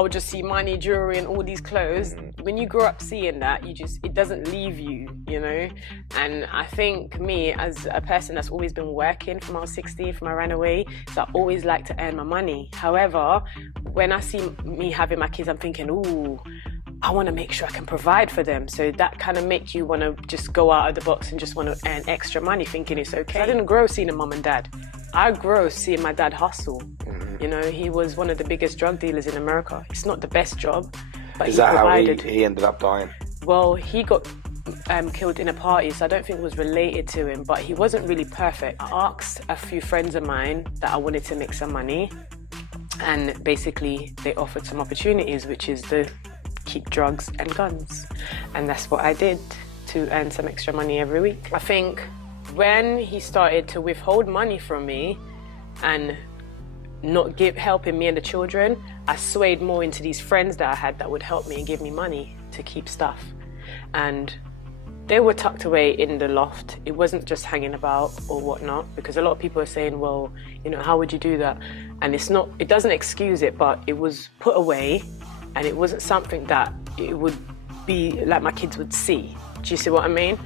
I would just see money, jewelry, and all these clothes. When you grow up seeing that, it doesn't leave you, you know? And I think me, as a person that's always been working from I was 16, from I ran away, so I always like to earn my money. However, when I see me having my kids, I'm thinking, ooh, I want to make sure I can provide for them. So that kind of makes you want to just go out of the box and just want to earn extra money, thinking it's okay. I didn't grow seeing a mum and dad. I grew seeing my dad hustle. You know, he was one of the biggest drug dealers in America. It's not the best job, but Is he that provided. how he ended up dying? Well, he got killed in a party, so I don't think it was related to him, but he wasn't really perfect. I asked a few friends of mine that I wanted to make some money, and basically they offered some opportunities, which is to keep drugs and guns. And that's what I did to earn some extra money every week. I think when he started to withhold money from me and not helping me and the children, I swayed more into these friends that I had that would help me and give me money to keep stuff. And they were tucked away in the loft. It wasn't just hanging about or whatnot, because a lot of people are saying, well, you know, how would you do that? And it doesn't excuse it, but it was put away, and it wasn't something that it would be like my kids would see. Do you see what I mean?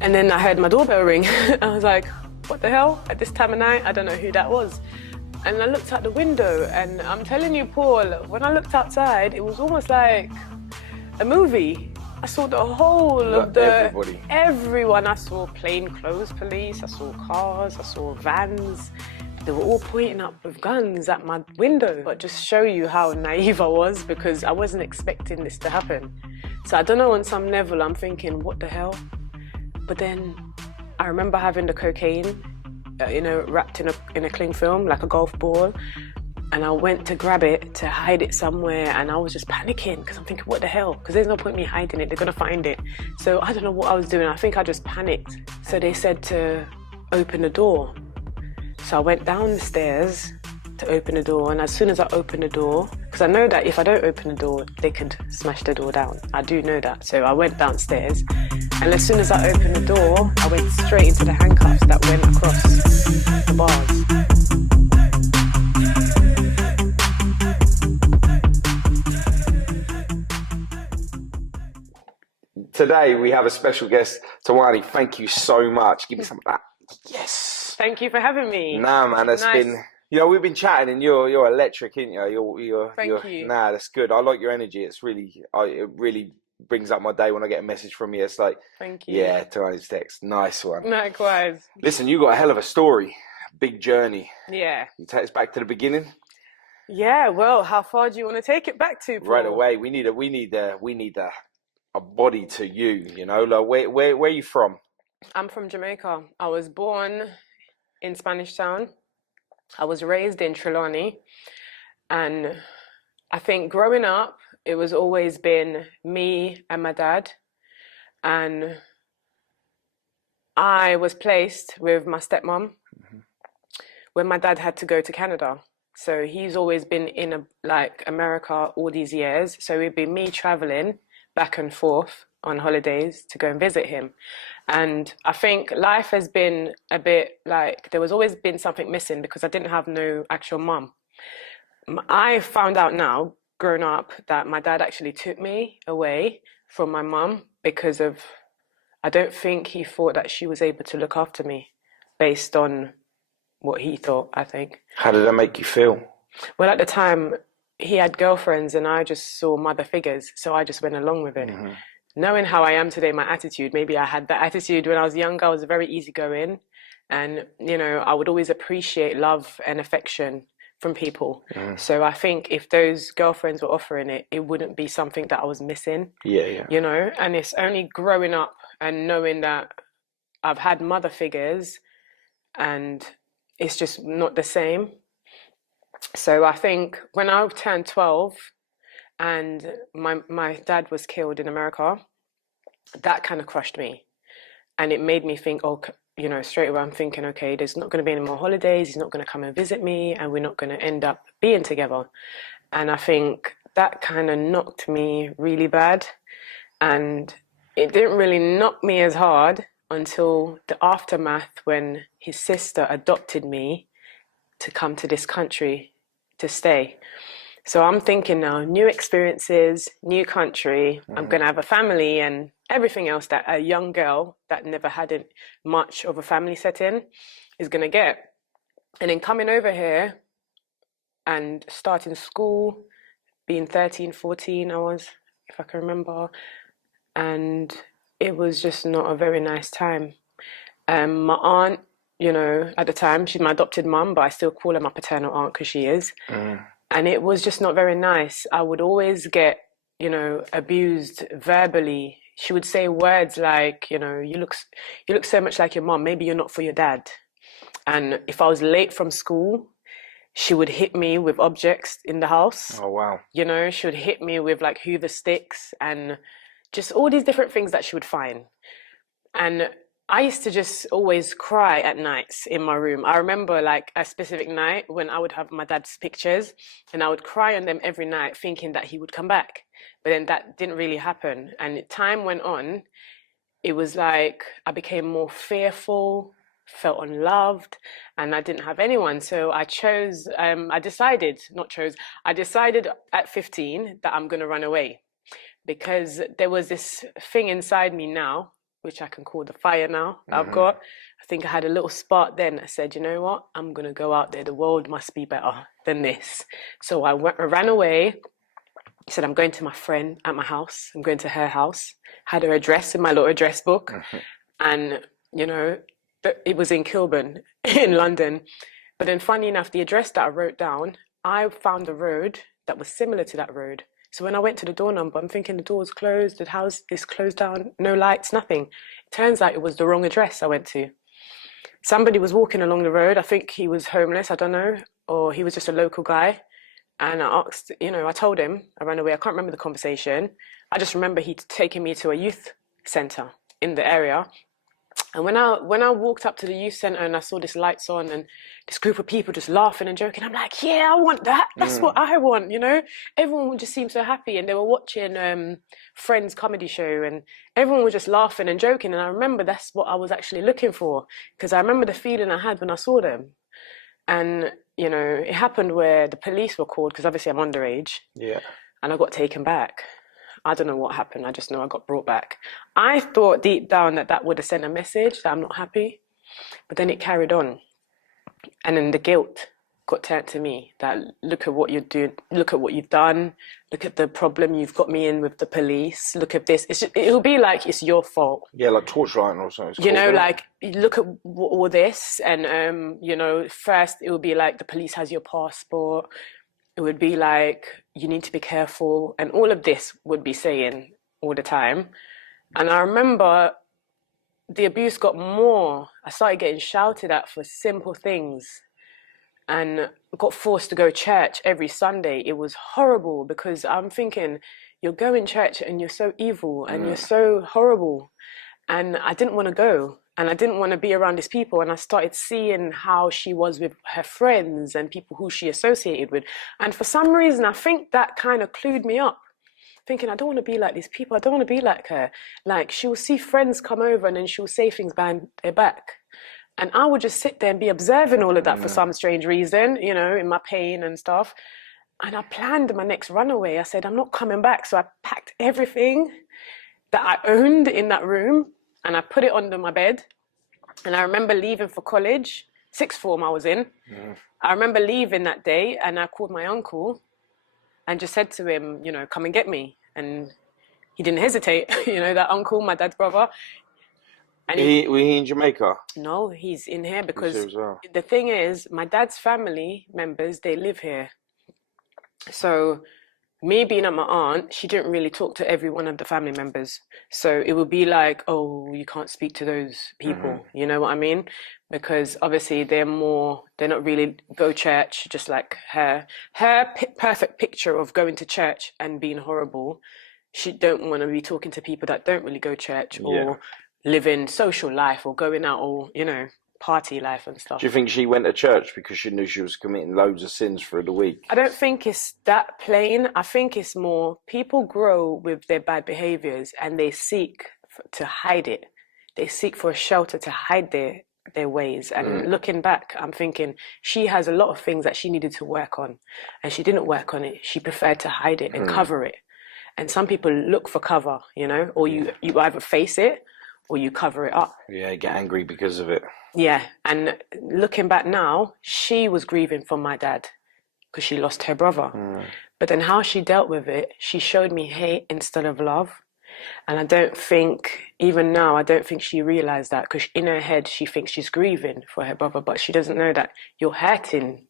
And then I heard my doorbell ring. I was like, what the hell? At this time of night, I don't know who that was. And I looked out the window, and I'm telling you, Paul, when I looked outside, it was almost like a movie. I saw the whole of everyone. I saw plainclothes police, I saw cars, I saw vans. They were all pointing up with guns at my window. But just show you how naive I was, because I wasn't expecting this to happen. So I don't know, on some level, I'm thinking, what the hell? But then I remember having the cocaine, you know, wrapped in a cling film, like a golf ball. And I went to grab it, to hide it somewhere, and I was just panicking, because I'm thinking, what the hell? Because there's no point in me hiding it, they're gonna find it. So I don't know what I was doing, I think I just panicked. So they said to open the door. So I went down the stairs to open the door, and as soon as I opened the door, because I know that if I don't open the door, they could smash the door down. I do know that. So I went downstairs, and as soon as I opened the door, I went straight into the handcuffs that went across the bars. Today we have a special guest, Tawana. Thank you so much. Give me some of that. Yes. Thank you for having me. Nah, man, it's nice. been, you know, we've been chatting, and you're electric, ain't you? Thank you. Nah, that's good. I like your energy. It really brings up my day when I get a message from you. It's like, thank you. Yeah, Tawana's text. Nice one. Likewise. Listen, you got a hell of a story, big journey. Yeah. You take us back to the beginning. Yeah. Well, how far do you want to take it back to, Paul? Right away. We need a body to you. You know, like where are you from? I'm from Jamaica. I was born in Spanish Town. I was raised in Trelawney, and I think growing up, it was always been me and my dad, and I was placed with my stepmom when my dad had to go to Canada. So he's always been in America all these years. So it'd be me traveling back and forth on holidays to go and visit him. And I think life has been a bit like, there was always been something missing, because I didn't have no actual mum. I found out now, grown up, that my dad actually took me away from my mum because of, I don't think he thought that she was able to look after me based on what he thought, I think. How did that make you feel? Well, at the time, he had girlfriends and I just saw mother figures, so I just went along with it. Knowing how I am today, my attitude, maybe I had that attitude when I was younger. I was very easygoing, and, you know, I would always appreciate love and affection from people. So I think if those girlfriends were offering it, it wouldn't be something that I was missing. Yeah. You know, and it's only growing up and knowing that I've had mother figures and it's just not the same. So I think when I turned 12 and my dad was killed in America, that kind of crushed me. And it made me think, oh, you know, straight away I'm thinking, okay, there's not going to be any more holidays, he's not going to come and visit me, and we're not going to end up being together. And I think that kind of knocked me really bad. And it didn't really knock me as hard until the aftermath, when his sister adopted me to come to this country to stay. So I'm thinking now, new experiences, new country. I'm going to have a family and everything else that a young girl that never had much of a family setting is going to get. And then coming over here and starting school, being 13, 14, I was, if I can remember. And it was just not a very nice time. My aunt, you know, at the time, she's my adopted mum, but I still call her my paternal aunt because she is. And it was just not very nice. I would always get, you know, abused verbally. She would say words like, you know, you look so much like your mom. Maybe you're not for your dad. And if I was late from school, she would hit me with objects in the house. Oh, wow. You know, she would hit me with like Hoover sticks and just all these different things that she would find. And I used to just always cry at nights in my room. I remember like a specific night when I would have my dad's pictures and I would cry on them every night thinking that he would come back. But then that didn't really happen. And time went on. It was like I became more fearful, felt unloved, and I didn't have anyone. So I decided at 15 that I'm going to run away because there was this thing inside me now, which I can call the fire now, I've got. I think I had a little spark then. I said, you know what? I'm going to go out there. The world must be better than this. So I ran away. I said, I'm going to my friend at my house. I'm going to her house. Had her address in my little address book. And, you know, it was in Kilburn in London. But then funny enough, the address that I wrote down, I found a road that was similar to that road. So when I went to the door number, I'm thinking the door's closed, the house is closed down, no lights, nothing. It turns out it was the wrong address I went to. Somebody was walking along the road. I think he was homeless, I don't know, or he was just a local guy. And I asked, you know, I told him, I ran away. I can't remember the conversation. I just remember he'd taken me to a youth centre in the area. And when I walked up to the youth centre and I saw this lights on and this group of people just laughing and joking, I'm like, yeah, I want that. That's what I want, you know? Everyone would just seem so happy and they were watching Friends comedy show and everyone was just laughing and joking. And I remember that's what I was actually looking for because I remember the feeling I had when I saw them. And, you know, it happened where the police were called because obviously I'm underage. Yeah. And I got taken back. I don't know what happened. I just know I got brought back. I thought deep down that would have sent a message that I'm not happy, but then it carried on. And then the guilt got turned to me that look at what you're doing, look at what you've done, look at the problem you've got me in with the police, look at this. It'll be like it's your fault. Yeah, like torchlight or something. You know, like look at all this and, you know, first it will be like the police has your passport. It would be like, you need to be careful. And all of this would be saying all the time. And I remember the abuse got more. I started getting shouted at for simple things and got forced to go to church every Sunday. It was horrible because I'm thinking, you're going to church and you're so evil and you're so horrible. And I didn't want to go. And I didn't want to be around these people. And I started seeing how she was with her friends and people who she associated with. And for some reason, I think that kind of clued me up. Thinking, I don't want to be like these people. I don't want to be like her. Like, she'll see friends come over and then she'll say things behind their back. And I would just sit there and be observing all of that for some strange reason, you know, in my pain and stuff. And I planned my next runaway. I said, I'm not coming back. So I packed everything that I owned in that room and I put it under my bed. And I remember leaving for college, sixth form I was in. I remember leaving that day and I called my uncle and just said to him, you know, come and get me. And he didn't hesitate, you know, that uncle, my dad's brother. And were he in Jamaica? No, he's in here because He's here as well. the thing is, my dad's family members, they live here. So me being at my aunt, she didn't really talk to every one of the family members. So it would be like, oh, you can't speak to those people. You know what I mean? Because obviously they're not really go church, just like her. Her perfect picture of going to church and being horrible, she don't want to be talking to people that don't really go church or living social life or going out or, you know, party life and stuff. Do you think she went to church because she knew she was committing loads of sins through the week? I don't think it's that plain. I think it's more people grow with their bad behaviors and they seek to hide it. They seek for a shelter to hide their ways. And looking back, I'm thinking she has a lot of things that she needed to work on, and she didn't work on it. She preferred to hide it and cover it. And some people look for cover, you know, or you either face it or you cover it up. Yeah, get angry because of it. Yeah. And looking back now, she was grieving for my dad because she lost her brother. But then how she dealt with it, she showed me hate instead of love. And I don't think, even now, I don't think she realized that, because in her head, she thinks she's grieving for her brother, but she doesn't know that you're hurting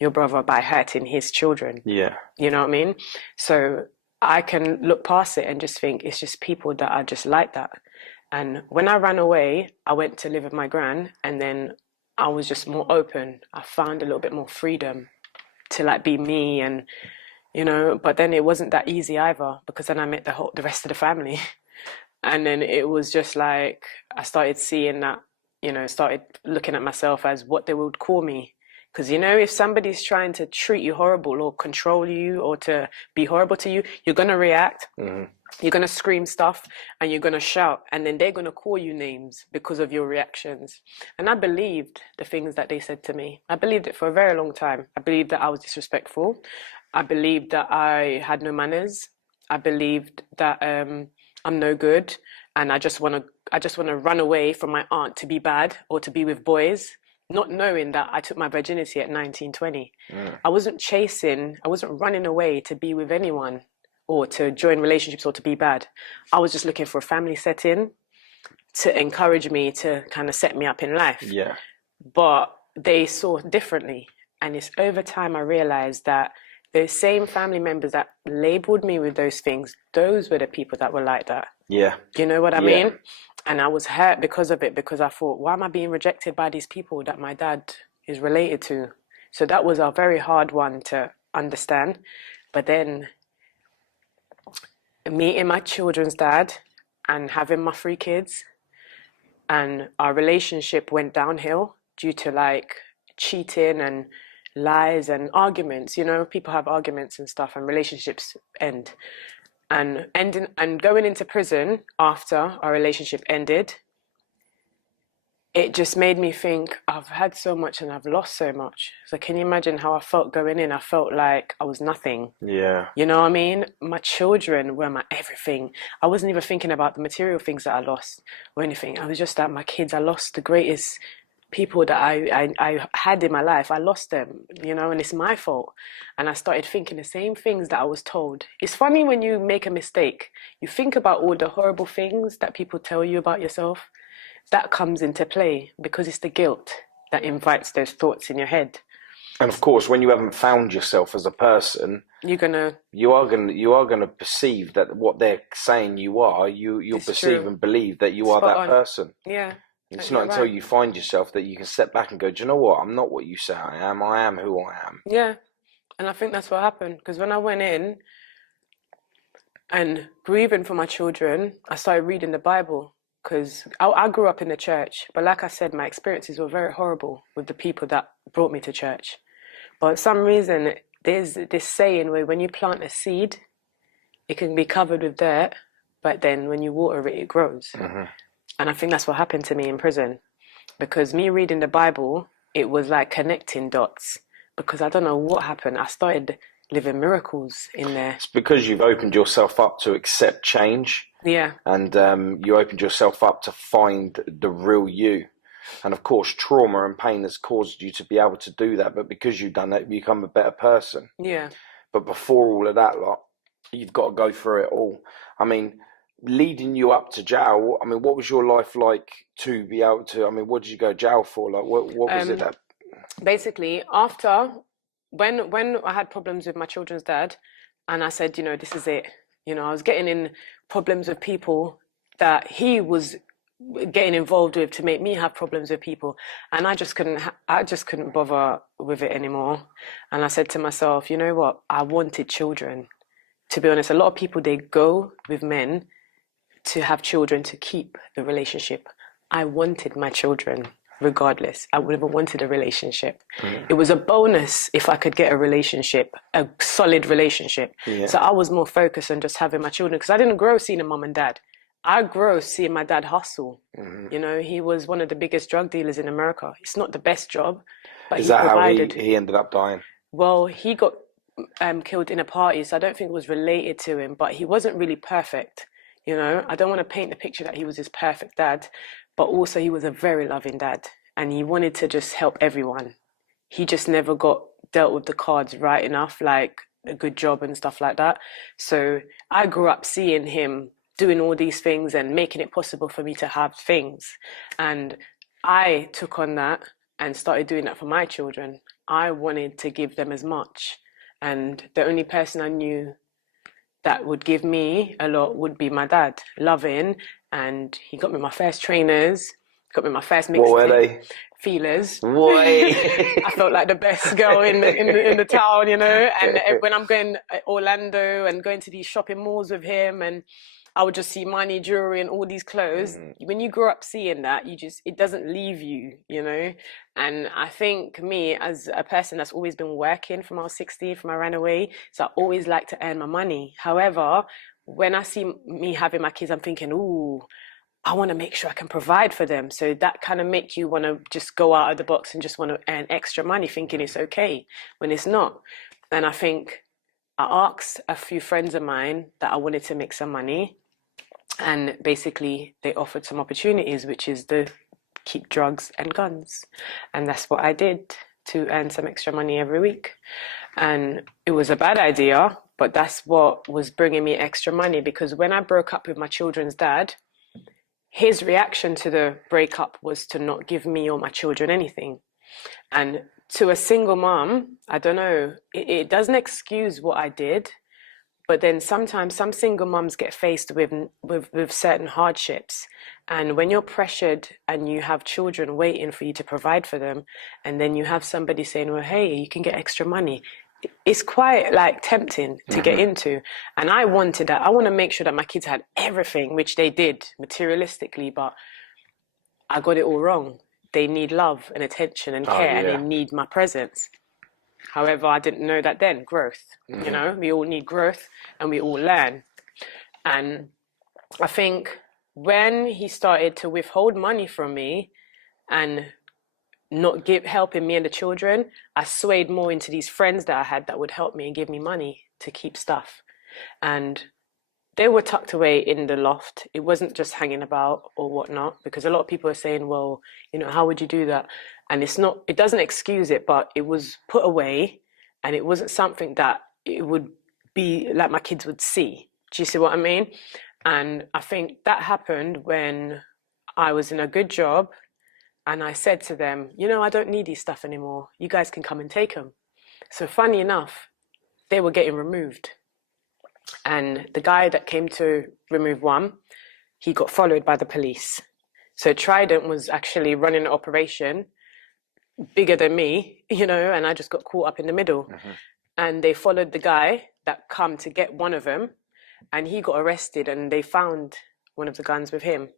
your brother by hurting his children. Yeah. You know what I mean? So I can look past it and just think it's just people that are just like that. And when I ran away, I went to live with my gran, and then I was just more open. I found a little bit more freedom to like be me, and you know, but then it wasn't that easy either, because then I met the rest of the family. And then it was just like, I started seeing that, you know, started looking at myself as what they would call me. Because, you know, if somebody's trying to treat you horrible or control you or to be horrible to you, you're going to react. You're going to scream stuff and you're going to shout, and then they're going to call you names because of your reactions. And I believed the things that they said to me. I believed it for a very long time. I believed that I was disrespectful. I believed that I had no manners. I believed that I'm no good, and I just want to run away from my aunt to be bad or to be with boys, not knowing that I took my virginity at 19, 20. I wasn't running away to be with anyone or to join relationships or to be bad. I was just looking for a family setting to encourage me, to kind of set me up in life. Yeah. But they saw differently. And it's over time I realized that those same family members that labeled me with those things, those were the people that were like that. Yeah. Do you know what I mean? And I was hurt because of it, because I thought, why am I being rejected by these people that my dad is related to? So that was a very hard one to understand. But then meeting my children's dad and having my 3 kids, and our relationship went downhill due to like cheating and lies and arguments. You know, people have arguments and stuff, and relationships end. And going into prison after our relationship ended, it just made me think, I've had so much and I've lost so much. So can you imagine how I felt going in? I felt like I was nothing. Yeah. You know what I mean? My children were my everything. I wasn't even thinking about the material things that I lost or anything. I was just that my kids, I lost the greatest people that I had in my life. I lost them, you know, and it's my fault. And I started thinking the same things that I was told. It's funny when you make a mistake, you think about all the horrible things that people tell you about yourself. That comes into play because it's the guilt that invites those thoughts in your head. And of course, when you haven't found yourself as a person, you are gonna perceive that what they're saying you'll perceive true. And believe that you Spot are that on. Person. Yeah. It's not until you find yourself that you can step back and go, do you know what? I'm not what you say I am. I am who I am. Yeah. And I think that's what happened. Because when I went in and grieving for my children, I started reading the Bible. Because I grew up in the church. But like I said, my experiences were very horrible with the people that brought me to church. But for some reason, there's this saying where when you plant a seed, it can be covered with dirt. But then when you water it, it grows. Mm-hmm. And I think that's what happened to me in prison. Because me reading the Bible, it was like connecting dots. Because I don't know what happened. I started living miracles in there. It's because you've opened yourself up to accept change. Yeah. And you opened yourself up to find the real you. And of course, trauma and pain has caused you to be able to do that. But because you've done that, you become a better person. Yeah. But before all of that lot, you've got to go through it all. I mean, leading you up to jail, I mean, what was your life like to be able to, I mean, what did you go to jail for? Like, what was it that? Basically, after, when I had problems with my children's dad, and I said, you know, this is it. You know, I was getting in problems with people that he was getting involved with to make me have problems with people. And I just couldn't bother with it anymore. And I said to myself, you know what? I wanted children. To be honest, a lot of people, they go with men to have children to keep the relationship. I wanted my children regardless. I would have wanted a relationship. Mm. It was a bonus if I could get a relationship, a solid relationship. Yeah. So I was more focused on just having my children, because I didn't grow seeing a mum and dad. I grew seeing my dad hustle. Hmm. You know, he was one of the biggest drug dealers in America. It's not the best job, but Is he that how he provided. he ended up dying? Well, he got killed in a party, so I don't think it was related to him, but he wasn't really perfect. You know, I don't want to paint the picture that he was this perfect dad, but also he was a very loving dad and he wanted to just help everyone. He just never got dealt with the cards right enough, like a good job and stuff like that. So I grew up seeing him doing all these things and making it possible for me to have things. And I took on that and started doing that for my children. I wanted to give them as much. And the only person I knew that would give me a lot would be my dad, loving. And he got me my first trainers, got me my first What were mixtape, they? feelers. Boy. I felt like the best girl in the town, you know. And when I'm going to Orlando and going to these shopping malls with him, and I would just see money, jewelry, and all these clothes. When you grow up seeing that, it doesn't leave you, you know. And I think me as a person that's always been working from I was 16, from I ran away, so I always like to earn my money. However, when I see me having my kids, I'm thinking, ooh, I want to make sure I can provide for them. So that kind of make you want to just go out of the box and just want to earn extra money, thinking it's okay when it's not. And I think I asked a few friends of mine that I wanted to make some money, and basically they offered some opportunities, which is the keep drugs and guns. And that's what I did to earn some extra money every week. And it was a bad idea, but that's what was bringing me extra money, because when I broke up with my children's dad, his reaction to the breakup was to not give me or my children anything. And to a single mom, I don't know, it doesn't excuse what I did, but then sometimes some single moms get faced with certain hardships. And when you're pressured and you have children waiting for you to provide for them, and then you have somebody saying, well, hey, you can get extra money, it's quite like tempting to get into. And I wanted that. I want to make sure that my kids had everything, which they did materialistically, but I got it all wrong. They need love and attention and care, and they need my presence. However, I didn't know that then. Growth, you know, we all need growth and we all learn. And I think when he started to withhold money from me and not helping me and the children, I swayed more into these friends that I had that would help me and give me money to keep stuff. And they were tucked away in the loft. It wasn't just hanging about or whatnot, because a lot of people are saying, well, you know, how would you do that? And it doesn't excuse it, but it was put away, and it wasn't something that it would be like my kids would see. Do you see what I mean? And I think that happened when I was in a good job, and I said to them, you know, I don't need these stuff anymore. You guys can come and take them. So funny enough, they were getting removed. And the guy that came to remove one, he got followed by the police. So Trident was actually running an operation bigger than me, you know, and I just got caught up in the middle. And they followed the guy that come to get one of them, and he got arrested, and they found one of the guns with him.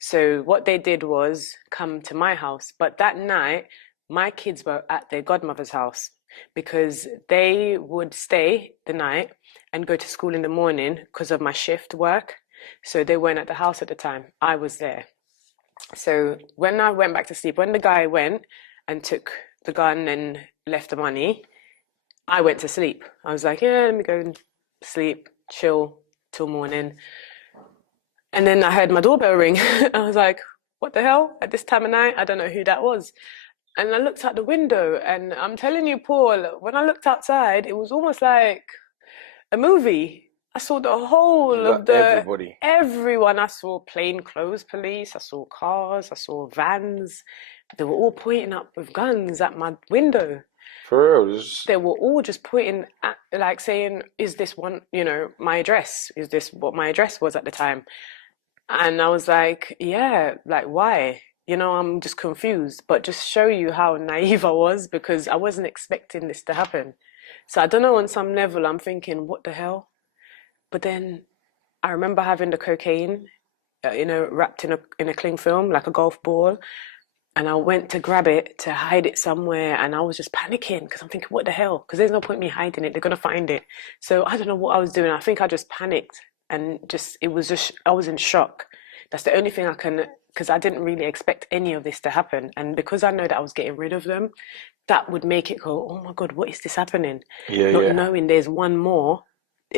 So what they did was come to my house. But that night, my kids were at their godmother's house, because they would stay the night and go to school in the morning because of my shift work. So they weren't at the house at the time. I was there. So when I went back to sleep, when the guy went and took the gun and left the money, I went to sleep. I was like, yeah, let me go and sleep, chill till morning. And then I heard my doorbell ring. I was like, what the hell? At this time of night? I don't know who that was. And I looked out the window, and I'm telling you, Paul, when I looked outside, it was almost like a movie. I saw the whole of everyone. I saw plainclothes police, I saw cars, I saw vans. They were all pointing up with guns at my window. For real? They were all just pointing at, like saying, is this one, you know, my address? Is this what my address was at the time? And I was like, yeah, like why? You know, I'm just confused, but just show you how naive I was, because I wasn't expecting this to happen. So I don't know, on some level, I'm thinking, what the hell? But then I remember having the cocaine, you know, wrapped in a cling film, like a golf ball. And I went to grab it to hide it somewhere, and I was just panicking because I'm thinking, what the hell? Because there's no point me hiding it. They're going to find it. So I don't know what I was doing. I think I just panicked and just it was just I was in shock. That's the only thing I can, because I didn't really expect any of this to happen, and because I know that I was getting rid of them, that would make it go, oh my God, what is this happening? Yeah, Not yeah. knowing there's one more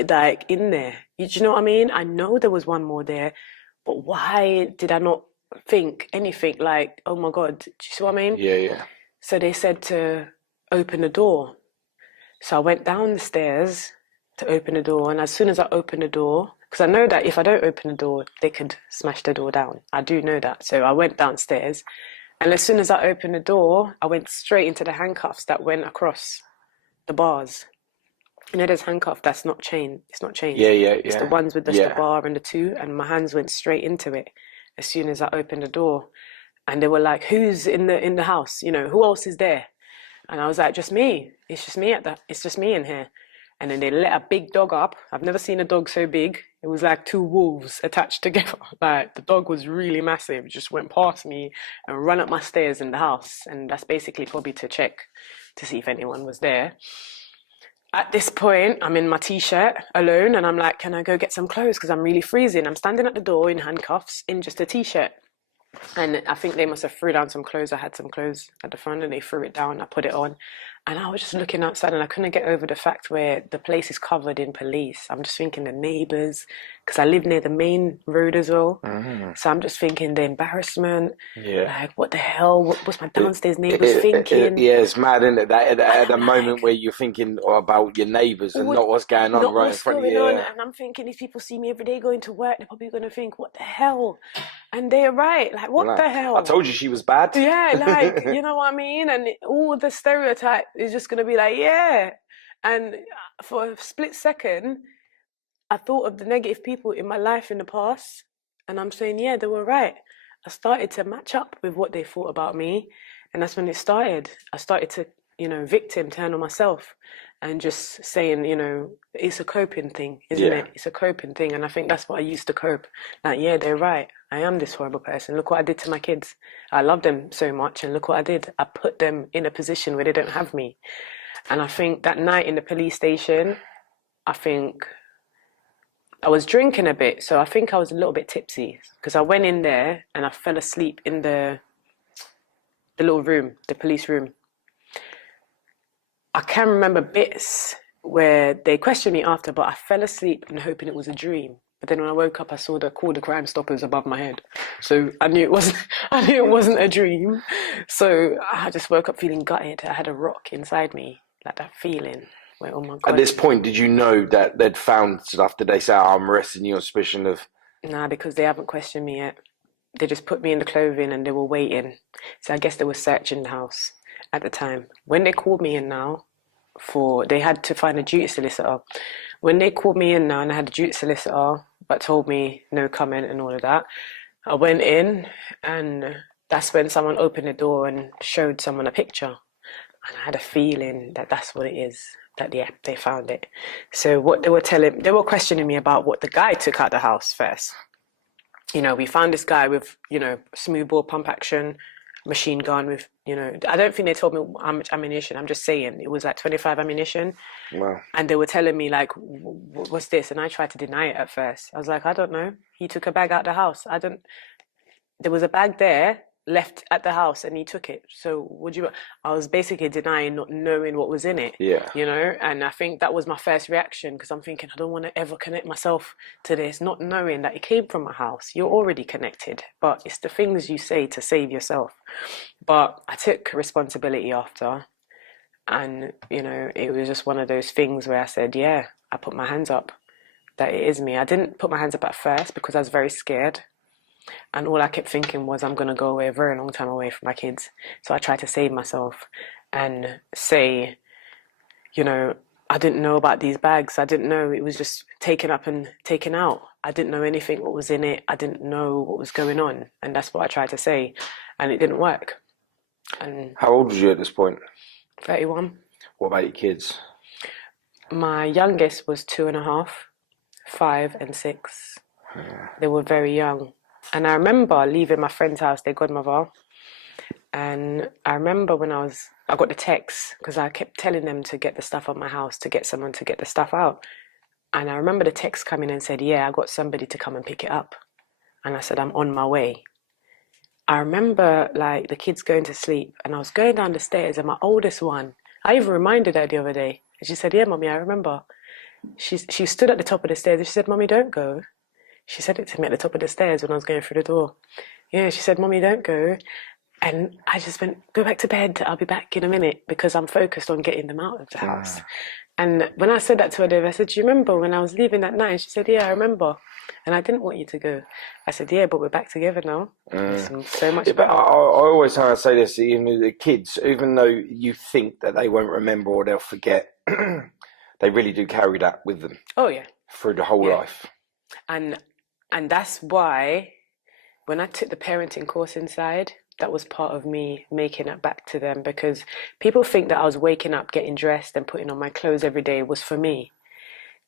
like in there. Do you know what I mean? I know there was one more there, but why did I not think anything like, oh my God, do you see what I mean? Yeah, yeah. So they said to open the door. So I went down the stairs to open the door, and as soon as I opened the door, because I know that if I don't open the door, they could smash the door down. I do know that. So I went downstairs, and as soon as I opened the door, I went straight into the handcuffs that went across the bars. You know, there's handcuff that's not chain. It's not chains. Yeah, yeah, It's the yeah. ones with just the Yeah. bar and the two, and my hands went straight into it as soon as I opened the door. And they were like, "Who's in the house? You know, who else is there?" And I was like, "Just me. It's just me it's just me in here." And then they let a big dog up. I've never seen a dog so big. It was like two wolves attached together. Like the dog was really massive. It just went past me and ran up my stairs in the house. And that's basically probably to check to see if anyone was there. At this point, I'm in my t-shirt alone, and I'm like, "Can I go get some clothes? Because I'm really freezing." I'm standing at the door in handcuffs in just a t-shirt. And I think they must have threw down some clothes. I had some clothes at the front, and they threw it down. I put it on, and I was just looking outside, and I couldn't get over the fact where the place is covered in police. I'm just thinking the neighbors, because I live near the main road as well. So I'm just thinking the embarrassment, Yeah. like what the hell? What's my downstairs neighbors thinking? Yeah, it's mad, isn't it? That at the I'm moment like, where you're thinking about your neighbours and what, not what's going on not right in what's front of going you. on. Yeah. And I'm thinking these people see me every day going to work. They're probably going to think, what the hell? And they're right. Like, what Like, the I hell? told you she was bad. Yeah, like, you know what I mean? And all the stereotype is just going to be like, yeah. And for a split second, I thought of the negative people in my life in the past. And I'm saying, yeah, they were right. I started to match up with what they thought about me. And that's when it started. I started to, victim turn on myself and just saying, it's a coping thing, isn't Yeah. it? It's a coping thing. And I think that's what I used to cope. Like, yeah, they're right. I am this horrible person. Look what I did to my kids. I love them so much. And look what I did. I put them in a position where they don't have me. And I think that night in the police station, I think I was drinking a bit. So I think I was a little bit tipsy because I went in there and I fell asleep in the little room, the police room. I can remember bits where they questioned me after, but I fell asleep and hoping it was a dream. But then when I woke up, I saw the call the Crime Stoppers above my head, so I knew it wasn't. I knew it wasn't a dream. So I just woke up feeling gutted. I had a rock inside me, like that feeling where, oh my At God. this point, did you know that they'd found stuff? Did they say, oh, I'm arresting you on suspicion of? Nah, because they haven't questioned me yet. They just put me in the clothing and they were waiting. So I guess they were searching the house at the time. When they called me in now, they had to find a duty solicitor. When they called me in now and I had a duty solicitor, but told me no comment and all of that, I went in and that's when someone opened the door and showed someone a picture. And I had a feeling that that's what it is, that yeah, they found it. So what they were questioning me about what the guy took out the house first. We found this guy with, smoothbore pump action, machine gun with, I don't think they told me how much ammunition. I'm just saying it was like 25 ammunition. Wow. And they were telling me like, what's this? And I tried to deny it at first. I was like, I don't know. He took a bag out of the house. There was a bag there left at the house and he took it. So I was basically denying not knowing what was in it. Yeah. And I think that was my first reaction because I'm thinking I don't want to ever connect myself to this, not knowing that it came from my house. You're already connected, but it's the things you say to save yourself. But I took responsibility after, and it was just one of those things where I said, yeah, I put my hands up that it is me. I didn't put my hands up at first because I was very scared. And all I kept thinking was I'm going to go away a very long time away from my kids. So I tried to save myself and say, I didn't know about these bags. I didn't know it was just taken up and taken out. I didn't know anything what was in it. I didn't know what was going on. And that's what I tried to say. And it didn't work. And How old was you at this point? 31. What about your kids? My youngest was 2.5, 5 and 6. They were very young. And I remember leaving my friend's house, their godmother, and I remember when I got the text because I kept telling them to get the stuff out of my house, to get someone to get the stuff out. And I remember the text coming and said, yeah, I got somebody to come and pick it up. And I said, I'm on my way. I remember like the kids going to sleep and I was going down the stairs and my oldest one, I even reminded her the other day. And she said, yeah, Mommy, I remember. She stood at the top of the stairs and she said, Mommy, don't go. She said it to me at the top of the stairs when I was going through the door. Yeah, she said, Mommy, don't go. And I just went, go back to bed. I'll be back in a minute because I'm focused on getting them out of the house. And when I said that to her, Dave, I said, do you remember when I was leaving that night? And she said, yeah, I remember. And I didn't want you to go. I said, yeah, but we're back together now. It's so much But better. I always kind of say this, you know, the kids, even though you think that they won't remember or they'll forget, they really do carry that with them Oh, yeah. through the whole life. And that's why when I took the parenting course inside, that was part of me making it back to them, because people think that I was waking up, getting dressed and putting on my clothes every day was for me.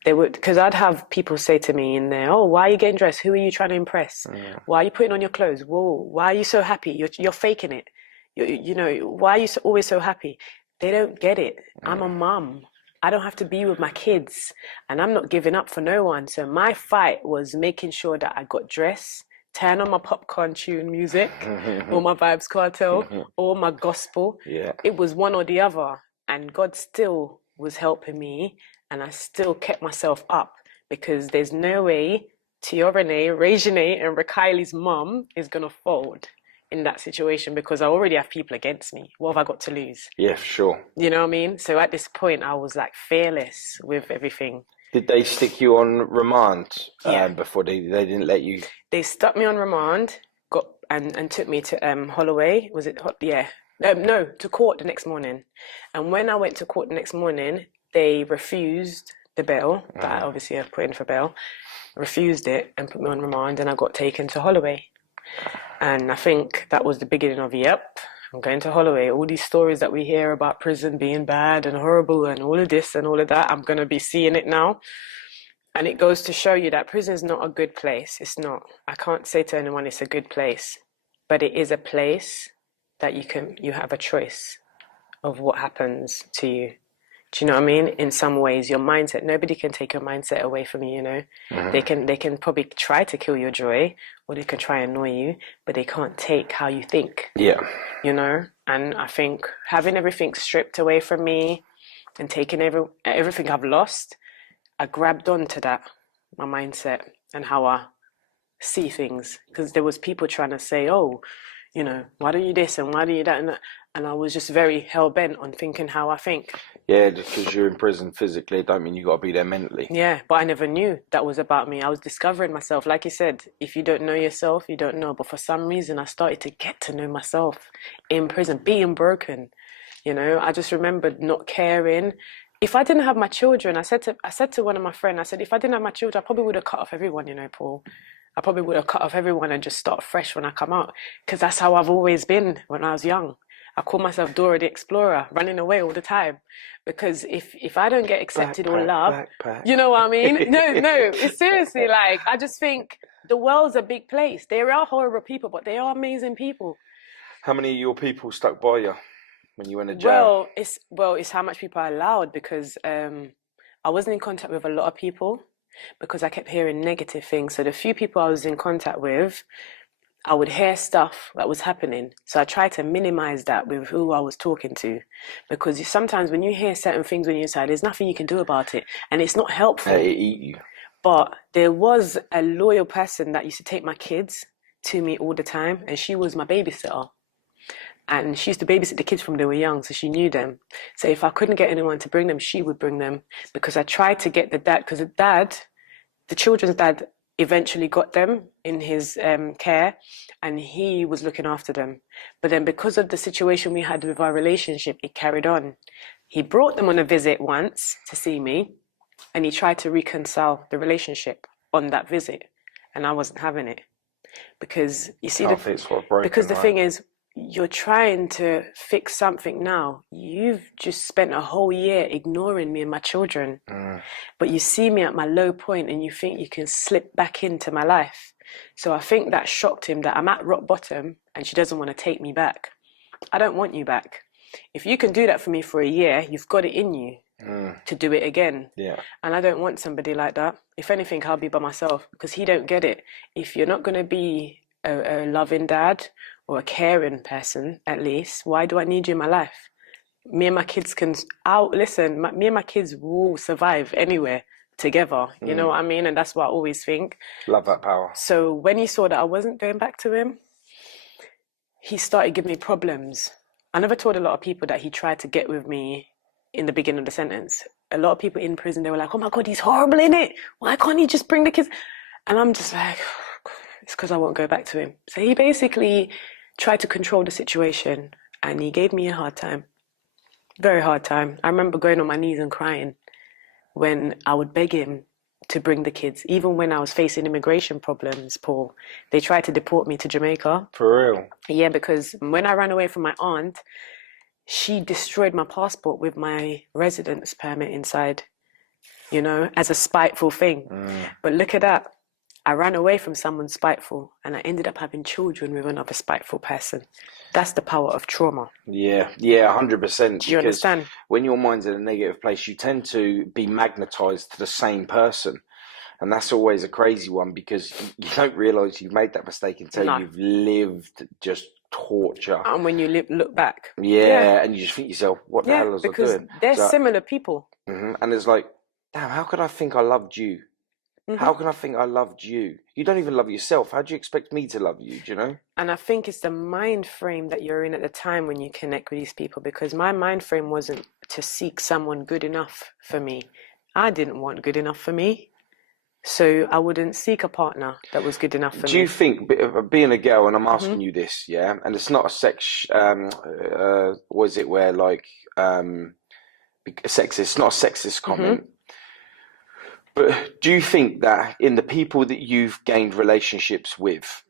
They would, because I'd have people say to me in there, oh, why are you getting dressed? Who are you trying to impress? Why are you putting on your clothes? Whoa, why are you so happy? You're faking it. You know, why are you always so happy? They don't get it. I'm a mum. I don't have to be with my kids and I'm not giving up for no one. So my fight was making sure that I got dressed, turn on my popcorn tune music or my Vibes Cartel or my gospel. Yeah. It was one or the other. And God still was helping me and I still kept myself up because there's no way Tiorene, Regine and Rakylie's mum is going to fold in that situation because I already have people against me. What have I got to lose? Yeah, for sure. You know what I mean? So at this point, I was like fearless with everything. Did they stick you on remand Yeah. before they didn't let you? They stuck me on remand, got and took me to Holloway. Was it? Yeah. No, to court the next morning. And when I went to court the next morning, they refused the bail that I obviously have put in for bail. Refused it and put me on remand, and I got taken to Holloway. And I think that was the beginning of, yep, I'm going to Holloway. All these stories that we hear about prison being bad and horrible and all of this and all of that, I'm going to be seeing it now. And it goes to show you that prison is not a good place. It's not. I can't say to anyone it's a good place, but it is a place that you have a choice of what happens to you. Do you know what I mean? In some ways, your mindset, nobody can take your mindset away from you, you know. They can probably try to kill your joy or they can try and annoy you, but they can't take how you think. Yeah. You know? And I think having everything stripped away from me and taking everything I've lost, I grabbed onto that, my mindset and how I see things. Because there was people trying to say, oh, you know, why don't you this and why don't you that and that? And I was just very hell-bent on thinking how I think. Yeah, just because you're in prison physically, don't mean you got to be there mentally. Yeah, but I never knew that was about me. I was discovering myself. Like you said, if you don't know yourself, you don't know. But for some reason, I started to get to know myself in prison, being broken. You know, I just remembered not caring. If I didn't have my children, I said to one of my friends, I said, if I didn't have my children, I probably would have cut off everyone, you know, Paul. I probably would have cut off everyone and just start fresh when I come out. Because that's how I've always been when I was young. I call myself Dora the Explorer, running away all the time. Because if I don't get accepted or loved, you know what I mean? No, it's seriously like, I just think the world's a big place. There are horrible people, but they are amazing people. How many of your people stuck by you when you went to jail? It's how much people are allowed because I wasn't in contact with a lot of people because I kept hearing negative things. So the few people I was in contact with, I would hear stuff that was happening. So I tried to minimize that with who I was talking to. Because sometimes when you hear certain things when you're inside, there's nothing you can do about it. And it's not helpful. They eat you. But there was a loyal person that used to take my kids to me all the time. And she was my babysitter. And she used to babysit the kids from they were young, so she knew them. So if I couldn't get anyone to bring them, she would bring them. Because I tried to get the dad, because the children's dad, eventually got them in his care and he was looking after them. But then because of the situation we had with our relationship, it carried on. He brought them on a visit once to see me and he tried to reconcile the relationship on that visit and I wasn't having it. Because you see, the thing is, you're trying to fix something now. You've just spent a whole year ignoring me and my children. But you see me at my low point and you think you can slip back into my life. So I think that shocked him that I'm at rock bottom and she doesn't want to take me back. I don't want you back. If you can do that for me for a year, you've got it in you. to do it again. Yeah. And I don't want somebody like that. If anything, I'll be by myself, because he don't get it. If you're not going to be a loving dad or a caring person, at least, why do I need you in my life? Me and my kids can me and my kids will survive anywhere together. You know what I mean? And that's what I always think. Love that power. So when he saw that I wasn't going back to him, he started giving me problems. I never told a lot of people that he tried to get with me in the beginning of the sentence. A lot of people in prison, they were like, oh my God, he's horrible, innit? Why can't he just bring the kids? And I'm just like, it's because I won't go back to him. So he basically tried to control the situation, and he gave me a hard time. Very hard time. I remember going on my knees and crying when I would beg him to bring the kids. Even when I was facing immigration problems, Paul, they tried to deport me to Jamaica. For real? Yeah, because when I ran away from my aunt, she destroyed my passport with my residence permit inside, you know, as a spiteful thing. But look at that. I ran away from someone spiteful, and I ended up having children with another spiteful person. That's the power of trauma. Yeah, 100%. Do you understand? When your mind's in a negative place, you tend to be magnetized to the same person. And that's always a crazy one, because you don't realize you've made that mistake until you've lived just torture. And when you look back. Yeah, and you just think to yourself, what the hell was I doing? Because they're similar people. And it's like, damn, how could I think I loved you? How can I think I loved you? You don't even love yourself. How do you expect me to love you? Do you know? And I think it's the mind frame that you're in at the time when you connect with these people, because my mind frame wasn't to seek someone good enough for me. I didn't want good enough for me. So I wouldn't seek a partner that was good enough for me. Do you think, being a girl, and I'm asking you this, yeah, and it's not a was it where like sexist? It's not a sexist comment. But do you think that in the people that you've gained relationships with,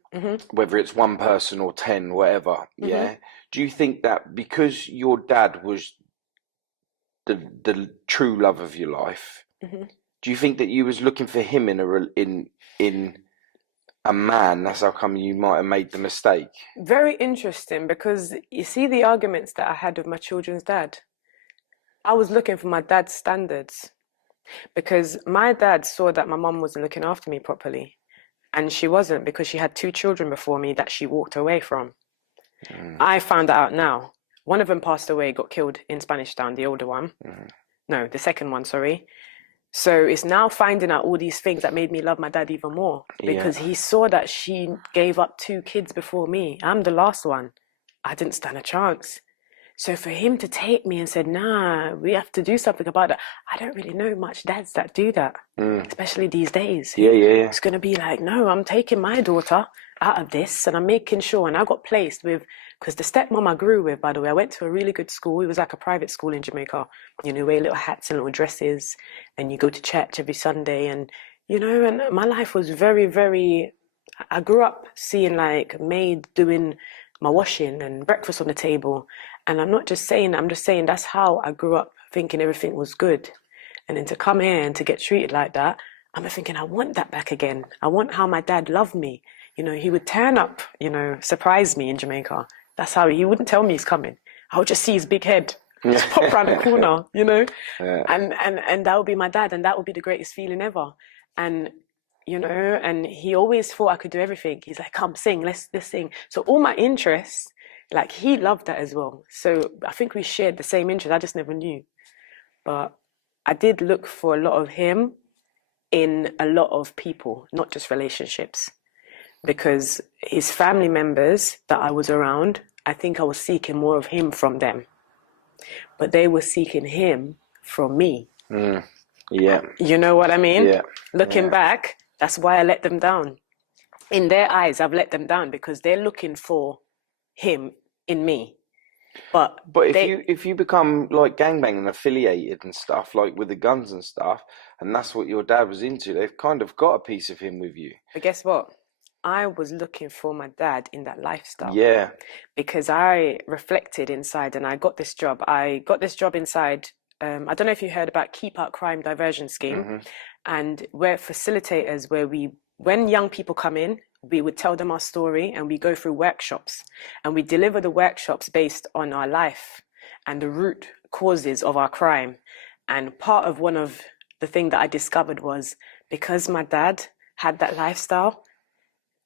whether it's one person or 10, whatever, yeah, do you think that because your dad was the true love of your life, do you think that you was looking for him in a man? That's how come you might have made the mistake. Very interesting, because you see the arguments that I had with my children's dad. I was looking for my dad's standards, because my dad saw that my mum wasn't looking after me properly, and she wasn't, because she had 2 children before me that she walked away from. I found that out now. One of them passed away, got killed in Spanish Town, the older one. No, the second one, sorry. So it's now finding out all these things that made me love my dad even more, because he saw that she gave up 2 kids before me. I'm the last one. I didn't stand a chance. So for him to take me and said, nah, we have to do something about that. I don't really know much dads that do that, especially these days. Yeah. It's going to be like, no, I'm taking my daughter out of this, and I'm making sure. And I got placed with, because the stepmom I grew with, by the way, I went to a really good school. It was like a private school in Jamaica. You know, wear little hats and little dresses, and you go to church every Sunday. And, you know, and my life was very, very, I grew up seeing like maid doing my washing and breakfast on the table. And I'm not just saying, I'm just saying that's how I grew up, thinking everything was good. And then to come here and to get treated like that, I'm thinking, I want that back again. I want how my dad loved me. You know, he would turn up, you know, surprise me in Jamaica. That's how he wouldn't tell me he's coming. I would just see his big head just pop around the corner, you know. And that would be my dad, and that would be the greatest feeling ever. And you know, and he always thought I could do everything. He's like, come sing, let's sing. So all my interests, like he loved that as well. So I think we shared the same interest. I just never knew. But I did look for a lot of him in a lot of people, not just relationships. Because his family members that I was around, I think I was seeking more of him from them. But they were seeking him from me. Yeah. You know what I mean? Yeah. Looking back, that's why I let them down. In their eyes, I've let them down, because they're looking for him in me. But if you become like gangbang and affiliated and stuff, like with the guns and stuff, and that's what your dad was into, they've kind of got a piece of him with you. But guess what? I was looking for my dad in that lifestyle. Yeah. Because I reflected inside, and I got this job. I got this job inside. I don't know if you heard about Keep Out Crime Diversion Scheme. And we're facilitators where when young people come in, we would tell them our story, and we go through workshops, and we deliver the workshops based on our life and the root causes of our crime. And part of one of the thing that I discovered was because my dad had that lifestyle,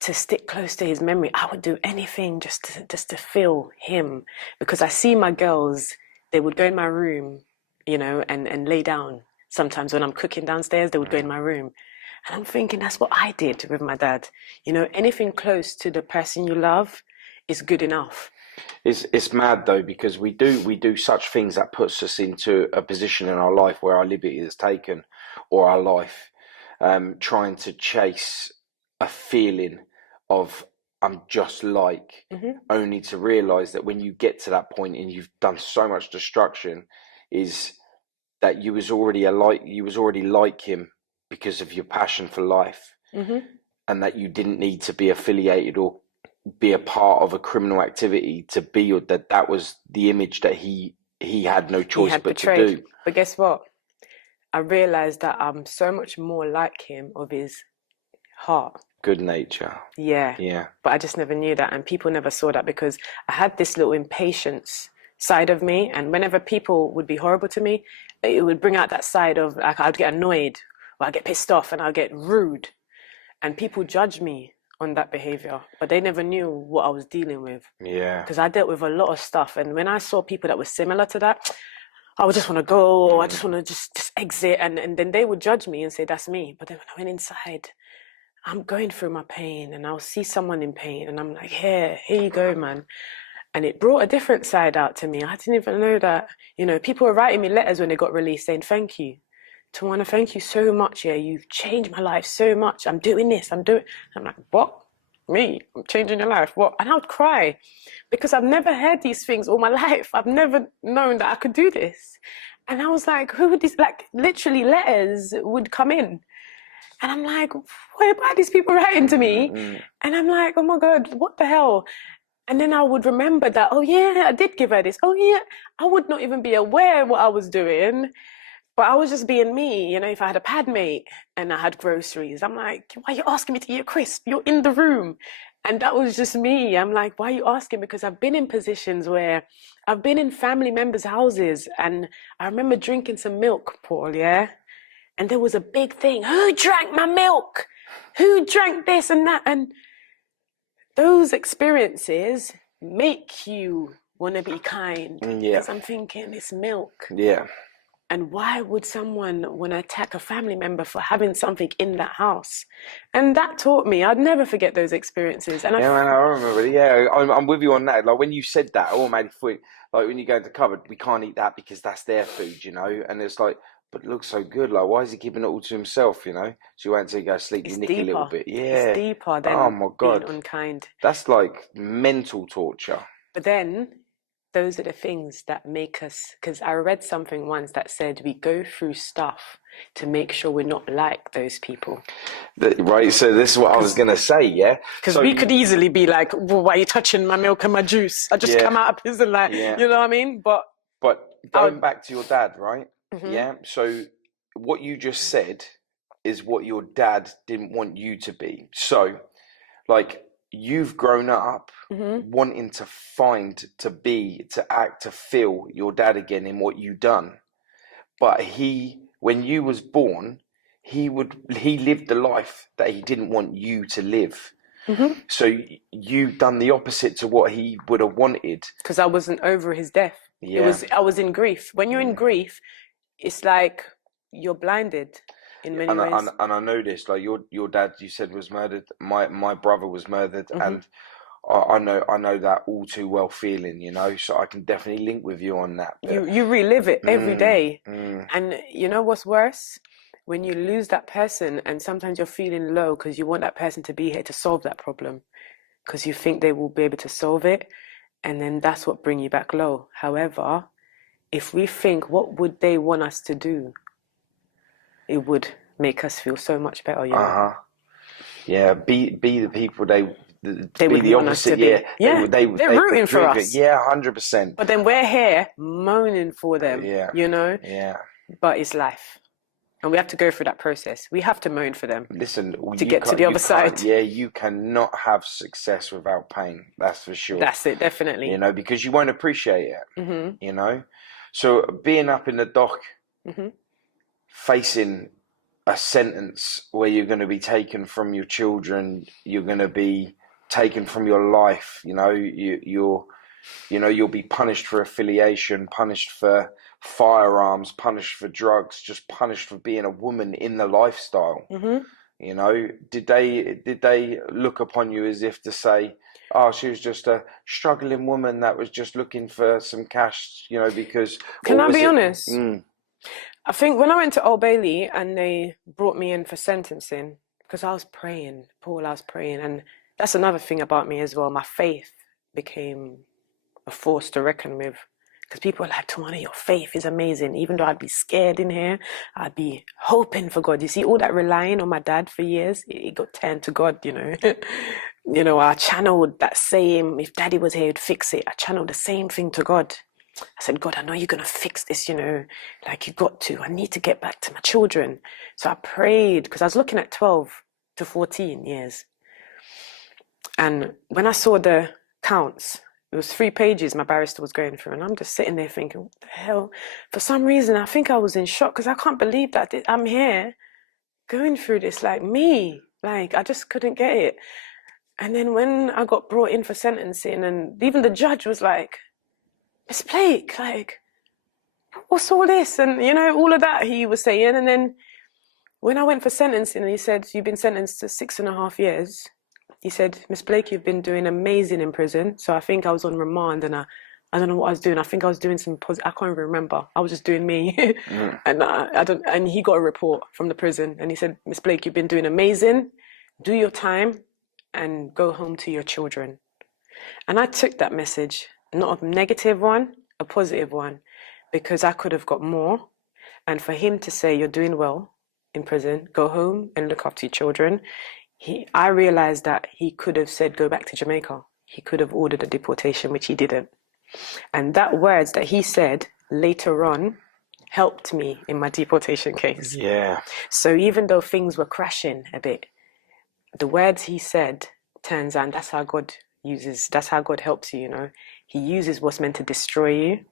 to stick close to his memory, I would do anything just to feel him. Because I see my girls, they would go in my room, you know, and lay down. Sometimes when I'm cooking downstairs, they would go in my room. And I'm thinking that's what I did with my dad. You know, anything close to the person you love is good enough. It's mad though, because we do such things that puts us into a position in our life where our liberty is taken, or our life, trying to chase a feeling of I'm just like, only to realize that when you get to that point and you've done so much destruction, is that you was already like him because of your passion for life, and that you didn't need to be affiliated or be a part of a criminal activity to be, or that was the image that he had no choice but to do. But guess what? I realized that I'm so much more like him of his heart. Good nature. Yeah. But I just never knew that, and people never saw that because I had this little impatience side of me, and whenever people would be horrible to me, it would bring out that side of, like, I'd get annoyed or I'd get pissed off and I'd get rude, and people judge me on that behavior, but they never knew what I was dealing with. Yeah. Because I dealt with a lot of stuff, and when I saw people that were similar to that, I would just want to go, or I just want to just exit, and then they would judge me and say that's me. But then when I went inside, I'm going through my pain, and I'll see someone in pain, and I'm like, here you go, man. And it brought a different side out to me. I didn't even know that. You know, people were writing me letters when they got released saying, thank you. Tawana, thank you so much. Yeah, you've changed my life so much. I'm doing this. I'm like, what? Me? I'm changing your life? What? And I would cry because I've never heard these things all my life. I've never known that I could do this. And I was like, who would these, like, literally letters would come in. And I'm like, why are these people writing to me? And I'm like, oh my God, what the hell? And then I would remember that, oh yeah, I did give her this. Oh yeah, I would not even be aware what I was doing. But I was just being me, you know. If I had a pad mate and I had groceries, I'm like, why are you asking me to eat a crisp? You're in the room. And that was just me. I'm like, why are you asking? Because I've been in positions where I've been in family members' houses, and I remember drinking some milk, Paul, yeah? And there was a big thing. Who drank my milk? Who drank this and that? And those experiences make you want to be kind. Yeah. Because I'm thinking, it's milk. Yeah. And why would someone want to attack a family member for having something in that house? And that taught me, I'd never forget those experiences. And man, I remember. Yeah, I'm with you on that. Like when you said that, I automatically thought, like when you go into the cupboard, we can't eat that because that's their food, you know. And it's like, but it looks so good. Like, why is he keeping it all to himself, you know? So you wait until you go to sleep, you nick a little bit. Yeah. It's deeper than oh my God. being unkind. That's like mental torture. But then those are the things that make us, because I read something once that said we go through stuff to make sure we're not like those people. Right, so this is what I was going to say, yeah? Because we could easily be like, well, why are you touching my milk and my juice? I just come out of prison, like, you know what I mean? But going back to your dad, right? Yeah, so what you just said is what your dad didn't want you to be. So, like, you've grown up wanting to find, to be, to act, to feel your dad again in what you done. But when you was born, he lived the life that he didn't want you to live. So you've done the opposite to what he would have wanted. Because I wasn't over his death. Yeah. I was in grief. When you're in grief, it's like you're blinded. In many ways. And I know this, like your dad, you said, was murdered. My brother was murdered, and I know that all too well feeling, you know. So I can definitely link with you on that. But you relive it every day, and you know what's worse? When you lose that person, and sometimes you're feeling low because you want that person to be here to solve that problem, because you think they will be able to solve it, and then that's what brings you back low. However, if we think, what would they want us to do? It would make us feel so much better, you know. Yeah, be the people they would be the opposite. Yeah, they're rooting for us. Yeah, 100%. But then we're here moaning for them. Yeah, you know. Yeah. But it's life, and we have to go through that process. We have to moan for them. Listen, to get to the other side. Yeah, you cannot have success without pain. That's for sure. That's it, definitely. You know, because you won't appreciate it. You know, so being up in the dock facing a sentence where you're going to be taken from your children, you're going to be taken from your life. You'll be punished for affiliation, punished for firearms, punished for drugs, just punished for being a woman in the lifestyle. Did they look upon you as if to say, oh, she was just a struggling woman that was just looking for some cash, because... Can I be honest? I think when I went to Old Bailey and they brought me in for sentencing, because I was praying, Paul, I was praying. And that's another thing about me as well. My faith became a force to reckon with. Because people are like, Tawana, your faith is amazing. Even though I'd be scared in here, I'd be hoping for God. You see, all that relying on my dad for years, it got turned to God, I channeled that same, if daddy was here, he'd fix it. I channeled the same thing to God. I said, God, I know you're going to fix this, like you got to. I need to get back to my children. So I prayed, because I was looking at 12 to 14 years. And when I saw the counts, it was 3 pages my barrister was going through, and I'm just sitting there thinking, what the hell? For some reason, I think I was in shock, because I can't believe that I'm here going through this, like me. Like, I just couldn't get it. And then when I got brought in for sentencing, and even the judge was like, Miss Blake, like, what's all this? And, all of that he was saying. And then when I went for sentencing, he said, you've been sentenced to 6.5 years. He said, Miss Blake, you've been doing amazing in prison. So I think I was on remand, and I don't know what I was doing. I think I was doing I can't even remember. I was just doing me. And he got a report from the prison, and he said, Miss Blake, you've been doing amazing. Do your time and go home to your children. And I took that message, not a negative one, a positive one, because I could have got more. And for him to say, you're doing well in prison, go home and look after your children. I realized that he could have said, go back to Jamaica. He could have ordered a deportation, which he didn't. And that words that he said later on helped me in my deportation case. Yeah. So even though things were crashing a bit, the words he said turns out, that's how God helps you, He uses what's meant to destroy you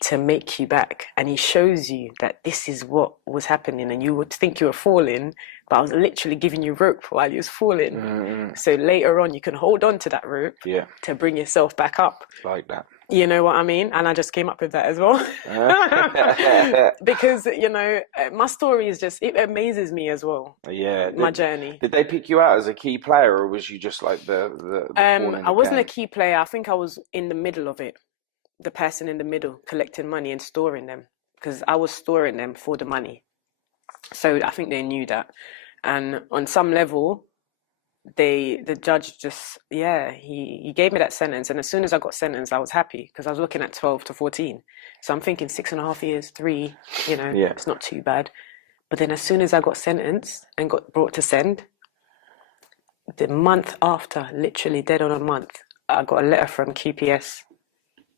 to make you back. And he shows you that this is what was happening, and you would think you were falling, but I was literally giving you rope while you was falling. Mm-hmm. So later on, you can hold on to that rope to bring yourself back up. Like that. You know what I mean? And I just came up with that as well. Because, my story is it amazes me as well. Yeah. My journey. Did they pick you out as a key player, or was you just like the I wasn't a key player. I think I was in the middle of it. The person in the middle, collecting money and storing them, because I was storing them for the money. So I think they knew that. And on some level, the judge just, he gave me that sentence. And as soon as I got sentenced, I was happy, because I was looking at 12 to 14. So I'm thinking 6.5 years, 3, It's not too bad. But then as soon as I got sentenced and got brought to send, the month after, literally dead on a month, I got a letter from QPS.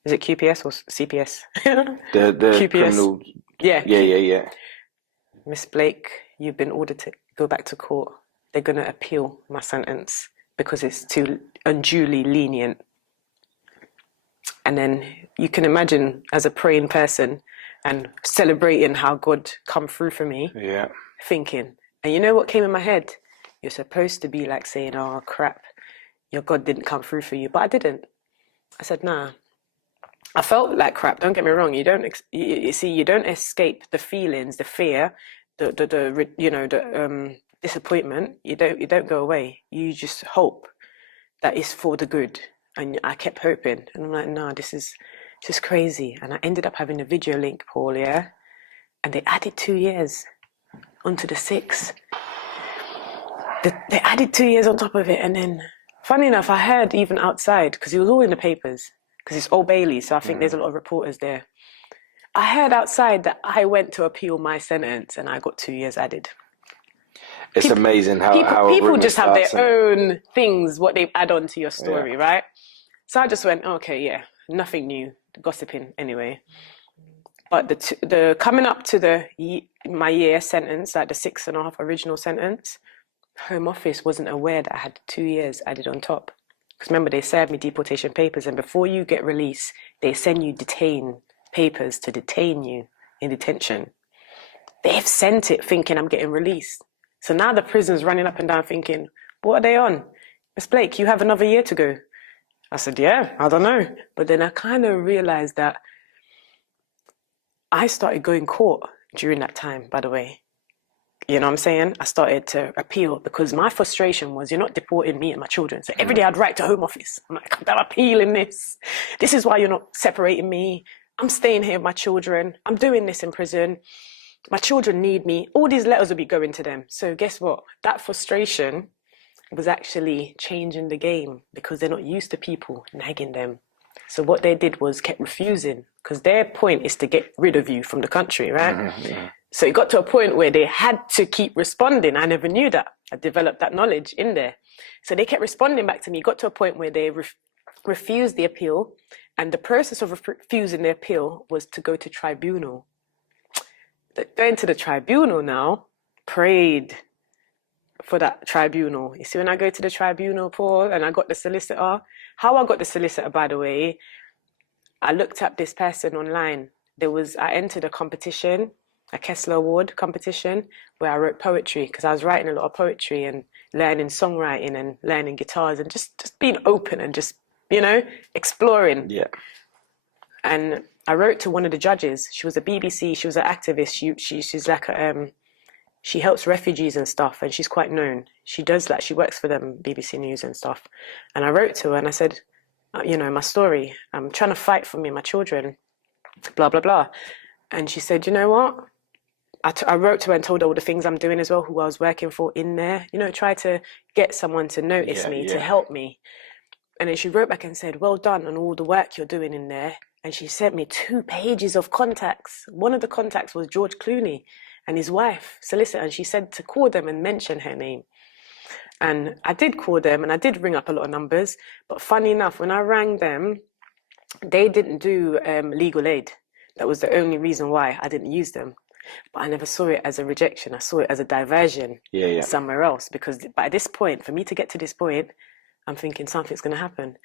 Is it QPS or CPS? the QPS. Criminal... Yeah. Miss Blake, you've been ordered to go back to court. They're going to appeal my sentence because it's too unduly lenient. And then you can imagine, as a praying person and celebrating how God come through for me, thinking, and you know what came in my head? You're supposed to be like saying, oh, crap, your God didn't come through for you. But I didn't. I said, nah. I felt like crap. Don't get me wrong. You don't. You see, you don't escape the feelings, the fear, the disappointment. You don't go away. You just hope that it's for the good. And I kept hoping, and I'm like, no, this is just crazy. And I ended up having a video link, Paul. Yeah, and they added 2 years onto the 6. They added 2 years on top of it, and then, funny enough, I heard even outside, because it was all in the papers. Because it's Old Bailey, so I think there's a lot of reporters there. I heard outside that I went to appeal my sentence and I got 2 years added. It's amazing how people just have their own things, what they add on to your story, right? So I just went, okay, nothing new, gossiping anyway. But the coming up to my year sentence, like the 6.5 original sentence, Home Office wasn't aware that I had 2 years added on top. Because remember, they served me deportation papers, and before you get released, they send you papers to detain you in detention. They've sent it thinking I'm getting released. So now the prison's running up and down thinking, what are they on? Miss Blake, you have another year to go. I said, yeah, I don't know. But then I kind of realized that I started going court during that time, by the way. You know what I'm saying? I started to appeal because my frustration was, you're not deporting me and my children. So every day I'd write to Home Office. I'm like, I'm appealing this. This is why you're not separating me. I'm staying here with my children. I'm doing this in prison. My children need me. All these letters will be going to them. So guess what? That frustration was actually changing the game because they're not used to people nagging them. So what they did was kept refusing because their point is to get rid of you from the country, right? Yeah. So it got to a point where they had to keep responding. I never knew that. I developed that knowledge in there. So they kept responding back to me. It got to a point where they refused the appeal. And the process of refusing the appeal was to go to tribunal. Going to the tribunal now, prayed for that tribunal. You see, when I go to the tribunal, Paul, and I got the solicitor, how I got the solicitor, by the way, I looked up this person online. I entered a competition, a Kessler Award competition, where I wrote poetry because I was writing a lot of poetry and learning songwriting and learning guitars and just being open and just, exploring. Yeah. And I wrote to one of the judges. She was a BBC. She was an activist. She's like she helps refugees and stuff, and she's quite known. She works for them, BBC News and stuff. And I wrote to her and I said, my story. I'm trying to fight for me and my children. Blah blah blah. And she said, you know what? I wrote to her and told her all the things I'm doing as well, who I was working for in there. Try to get someone to notice me, to help me. And then she wrote back and said, well done on all the work you're doing in there. And she sent me 2 pages of contacts. One of the contacts was George Clooney and his wife, solicitor. And she said to call them and mention her name. And I did call them and I did ring up a lot of numbers. But funny enough, when I rang them, they didn't do legal aid. That was the only reason why I didn't use them. But I never saw it as a rejection. I saw it as a diversion somewhere else. Because by this point, for me to get to this point, I'm thinking something's going to happen.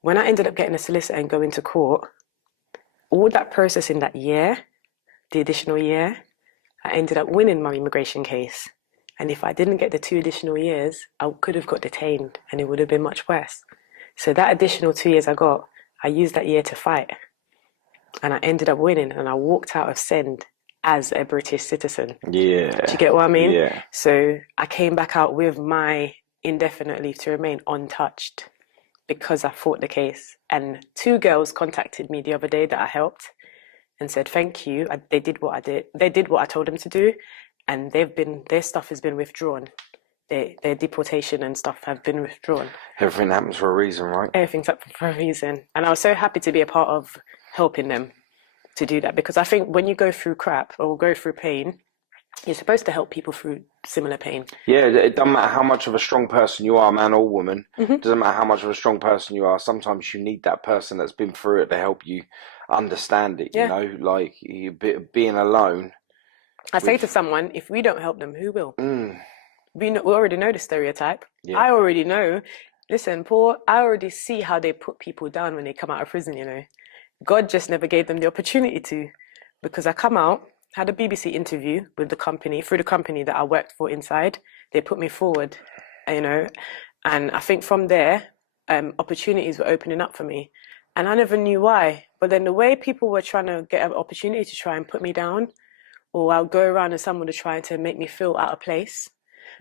When I ended up getting a solicitor and going to court, all that process in that year, the additional year, I ended up winning my immigration case. And if I didn't get the 2 additional years, I could have got detained and it would have been much worse. So that additional 2 years I used that year to fight. And I ended up winning and I walked out of Send as a British citizen. Yeah. Do you get what I mean? Yeah. So I came back out with my indefinite leave to remain untouched because I fought the case. And 2 girls contacted me the other day that I helped and said, thank you. They did what I did. They did what I told them to do. And their stuff has been withdrawn. Their deportation and stuff have been withdrawn. Everything happens for a reason, right? Everything's up for a reason. And I was so happy to be a part of helping them to do that, because I think when you go through crap or go through pain, you're supposed to help people through similar pain. Yeah, it doesn't matter how much of a strong person you are, man or woman. It doesn't matter how much of a strong person you are. Sometimes you need that person that's been through it to help you understand it, like being alone. I say to someone, if we don't help them, who will? We already know the stereotype. Yeah. I already know. Listen, Paul, I already see how they put people down when they come out of prison, God just never gave them the opportunity to. Because I come out, had a BBC interview with the company, through the company that I worked for inside. They put me forward, and I think from there, opportunities were opening up for me. And I never knew why. But then the way people were trying to get an opportunity to try and put me down, or I'll go around and someone was trying to make me feel out of place.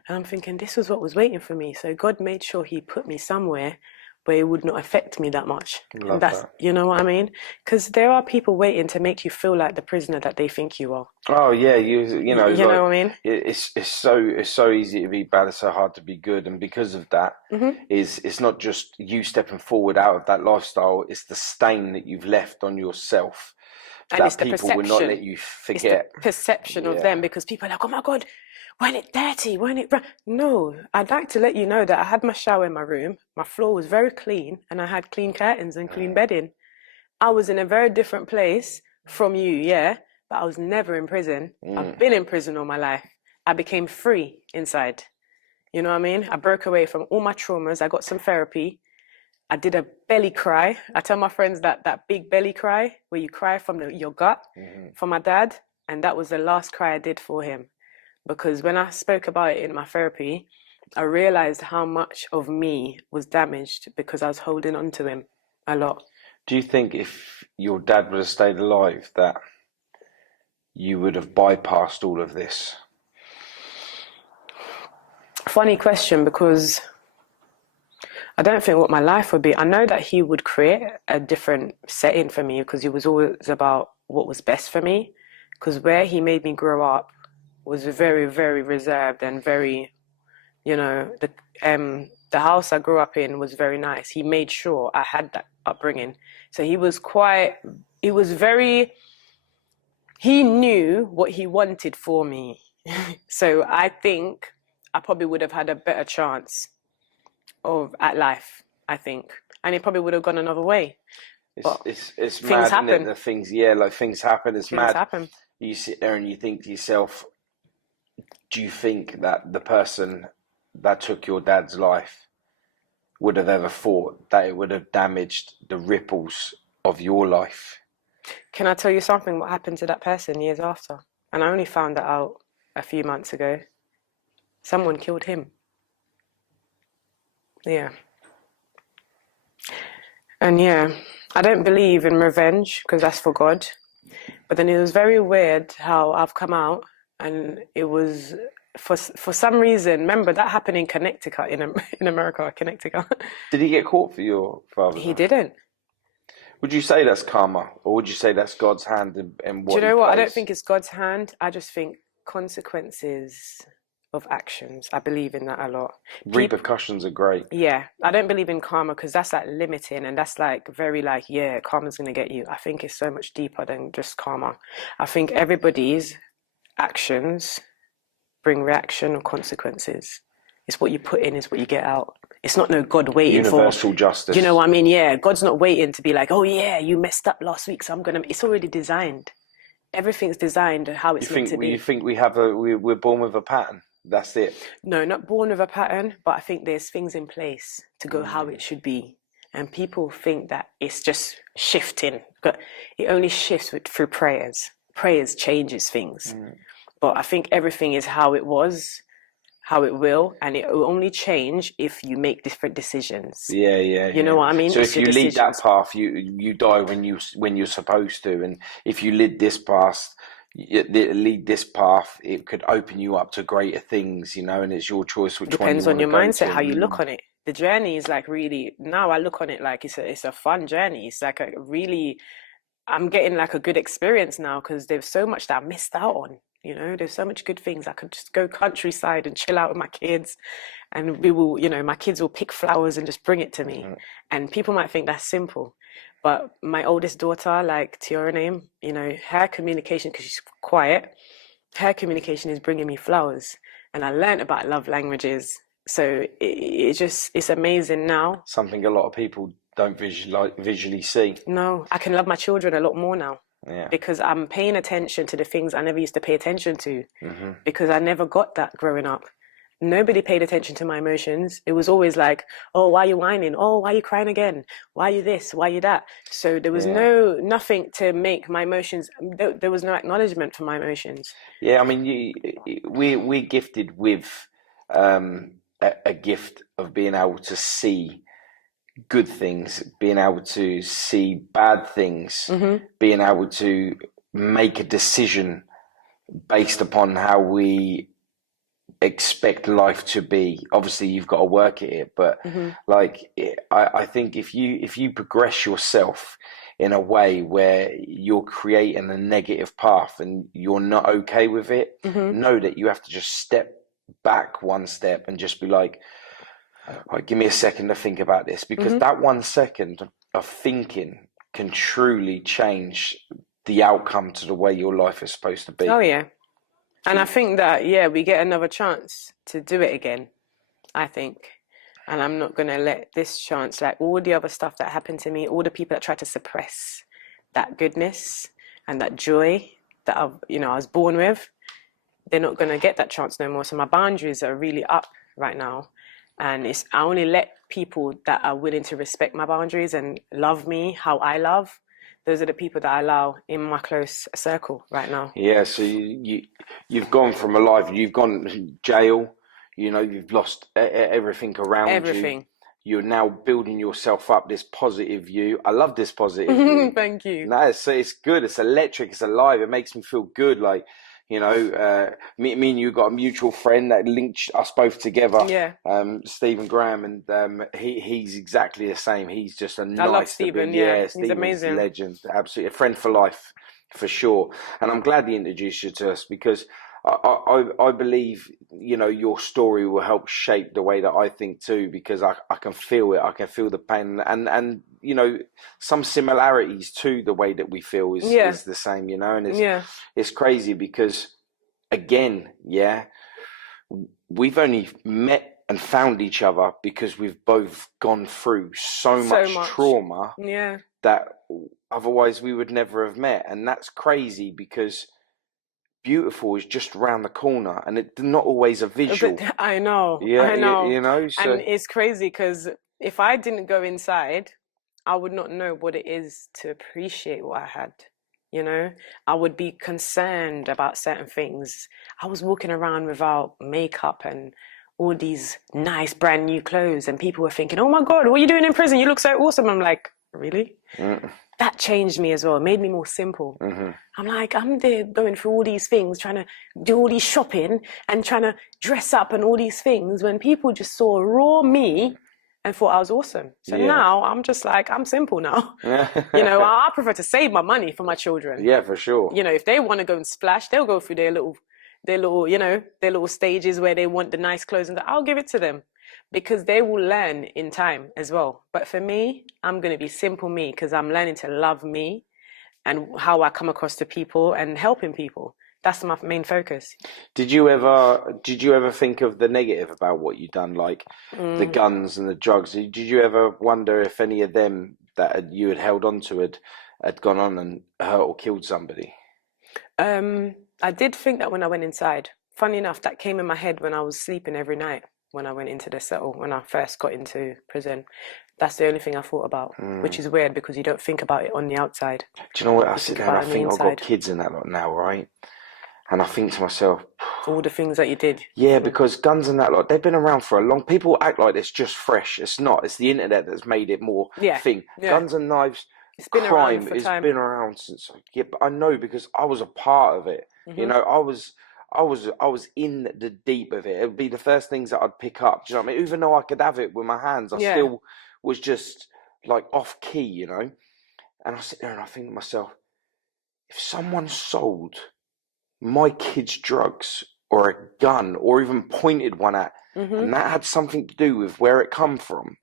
And I'm thinking, this was what was waiting for me. So God made sure he put me somewhere where it would not affect me that much. Love that. You know what I mean? Because there are people waiting to make you feel like the prisoner that they think you are. Oh yeah, you know what I mean? It's so easy to be bad. It's so hard to be good, and because of that, it's not just you stepping forward out of that lifestyle. It's the stain that you've left on yourself. And that it's the people perception. will not let you forget. It's the perception of them, because people are like, oh my God, weren't it dirty? Weren't it brown? No, I'd like to let you know that I had my shower in my room. My floor was very clean and I had clean curtains and clean bedding. I was in a very different place from you, but I was never in prison. I've been in prison all my life. I became free inside. You know what I mean? I broke away from all my traumas. I got some therapy. I did a belly cry. I tell my friends that big belly cry, where you cry from your gut, from my dad. And that was the last cry I did for him. Because when I spoke about it in my therapy, I realized how much of me was damaged because I was holding on to him a lot. Do you think if your dad would have stayed alive, that you would have bypassed all of this? Funny question, because I don't think what my life would be. I know that he would create a different setting for me because he was always about what was best for me. Because where he made me grow up was very, very reserved and very, the house I grew up in was very nice. He made sure I had that upbringing. So he knew what he wanted for me. So I think I probably would have had a better chance at life, I think. And it probably would have gone another way. It's mad, happen. isn't it? The things, like things happen. It's things mad. Happen. You sit there and you think to yourself, do you think that the person that took your dad's life would have ever thought that it would have damaged the ripples of your life? Can I tell you something? What happened to that person years after? And I only found that out a few months ago. Someone killed him. Yeah. And yeah, I don't believe in revenge because that's for God. But then it was very weird how I've come out, and it was for some reason. Remember that happened in Connecticut, in America, Connecticut. Did he get caught for your father? He didn't. Would you say that's karma, or would you say that's God's hand in what? Do you know what? I don't think it's God's hand. I just think consequences of actions. I believe in that a lot. Repercussions are great. Yeah, I don't believe in karma because that's like limiting, and that's like very like, yeah, karma's gonna get you. I think it's so much deeper than just karma. I think everybody's actions bring reaction or consequences. It's what you put in is what you get out. It's not no God waiting for universal justice. Do you know what I mean? Yeah, God's not waiting to be like, oh yeah, you messed up last week, so I'm gonna. It's already designed. Everything's designed how it's meant to be. You think we're born with a pattern? That's it. No, not born with a pattern, but I think there's things in place to go how it should be. And people think that it's just shifting, but it only shifts through prayers. Prayers changes things. But I think everything is how it was, how it will, and it will only change if you make different decisions. Yeah. You know what I mean? So if you lead that path, you die when you're supposed to, and if you lead this path, it could open you up to greater things, and it's your choice which depends one on your mindset, how you look on it. The journey is like really, now I look on it like it's a fun journey. It's like I'm getting like a good experience now because there's so much that I missed out on. There's so much good things. I could just go countryside and chill out with my kids, and we will, my kids will pick flowers and just bring it to me. And people might think that's simple. But my oldest daughter, like Tiara name, her communication, because she's quiet, her communication is bringing me flowers. And I learned about love languages. So it's amazing now. Something a lot of people don't visually see. No, I can love my children a lot more now. Yeah. Because I'm paying attention to the things I never used to pay attention to. Because I never got that growing up. Nobody paid attention to my emotions. It was always like, oh, why are you whining? Oh, why are you crying again? Why are you this? Why are you that? So there was nothing to make my emotions. There was no acknowledgement for my emotions. Yeah, I mean, we're gifted with a gift of being able to see good things, being able to see bad things, being able to make a decision based upon how we expect life to be. Obviously you've got to work at it, but I think if you progress yourself in a way where you're creating a negative path and you're not okay with it, know that you have to just step back one step and just be like, all right, give me a second to think about this, because that 1 second of thinking can truly change the outcome to the way your life is supposed to be. Oh yeah. And I think that, we get another chance to do it again, I think. And I'm not going to let this chance, like all the other stuff that happened to me, all the people that try to suppress that goodness and that joy that I was born with, they're not going to get that chance no more. So my boundaries are really up right now. And I only let people that are willing to respect my boundaries and love me how I love. those are the people that I allow in my close circle right now. Yeah, so you've gone from a life, you've gone jail, you know, you've lost everything around you. Everything. You're now building yourself up this positive view. I love this positive view. Thank you. No, it's good. It's electric. It's alive. It makes me feel good. Like, you know, me and you got a mutual friend that linked us both together. Yeah. Stephen Graham, and he's exactly the same. He's just a I love nice, Stephen. yeah, He's Stephen's amazing. legend. Absolutely, a friend for life, for sure. And I'm glad he introduced you to us because I believe, you know, your story will help shape the way that I think too, because I can feel it. I can feel the pain, and you know, some similarities to the way that we feel is the same, you know, and it's crazy because, again, we've only met and found each other because we've both gone through so much trauma that otherwise we would never have met. And that's crazy because beautiful is just around the corner, and it's not always a visual. I know. Yeah, I know. you know, so... And it's crazy because if I didn't go inside, I would not know what it is to appreciate what I had. You know, I would be concerned about certain things. I was walking around without makeup and all these nice brand new clothes, and people were thinking, "Oh my God, what are you doing in prison? You look so awesome." I'm like, really? That changed me as well. It made me more simple. I'm like, I'm there going through all these things, trying to do all these shopping and trying to dress up and all these things when people just saw raw me and thought I was awesome. So now I'm just like, I'm simple now. You know, I prefer to save my money for my children. Yeah, for sure. You know, if they want to go and splash, they'll go through their little, you know, their little stages where they want the nice clothes, and I'll give it to them because they will learn in time as well. But for me, I'm going to be simple me because I'm learning to love me and how I come across to people and helping people. That's my main focus. Did you ever think of the negative about what you'd done, like the guns and the drugs? Did you ever wonder if any of them that you had held on to had gone on and hurt or killed somebody? I did think that when I went inside. Funny enough, that came in my head when I was sleeping every night when I went into the cell, when I first got into prison. That's the only thing I thought about, which is weird because you don't think about it on the outside. Do you know what? I sit there and I think I've got kids in that lot now, right? And I think to myself, all the things that you did. Yeah, because guns and that lot, they've been around for a long... People act like it's just fresh. It's not. It's the internet that's made it more thing. Guns and knives, it's been crime around for has time. Been around since... Yeah, but I know because I was a part of it. You know, I was in the deep of it. It would be the first things that I'd pick up. Do you know what I mean? Even though I could have it with my hands, I still was just like off key, you know? And I sit there and I think to myself, if someone sold my kids drugs or a gun or even pointed one at, and that had something to do with where it come from.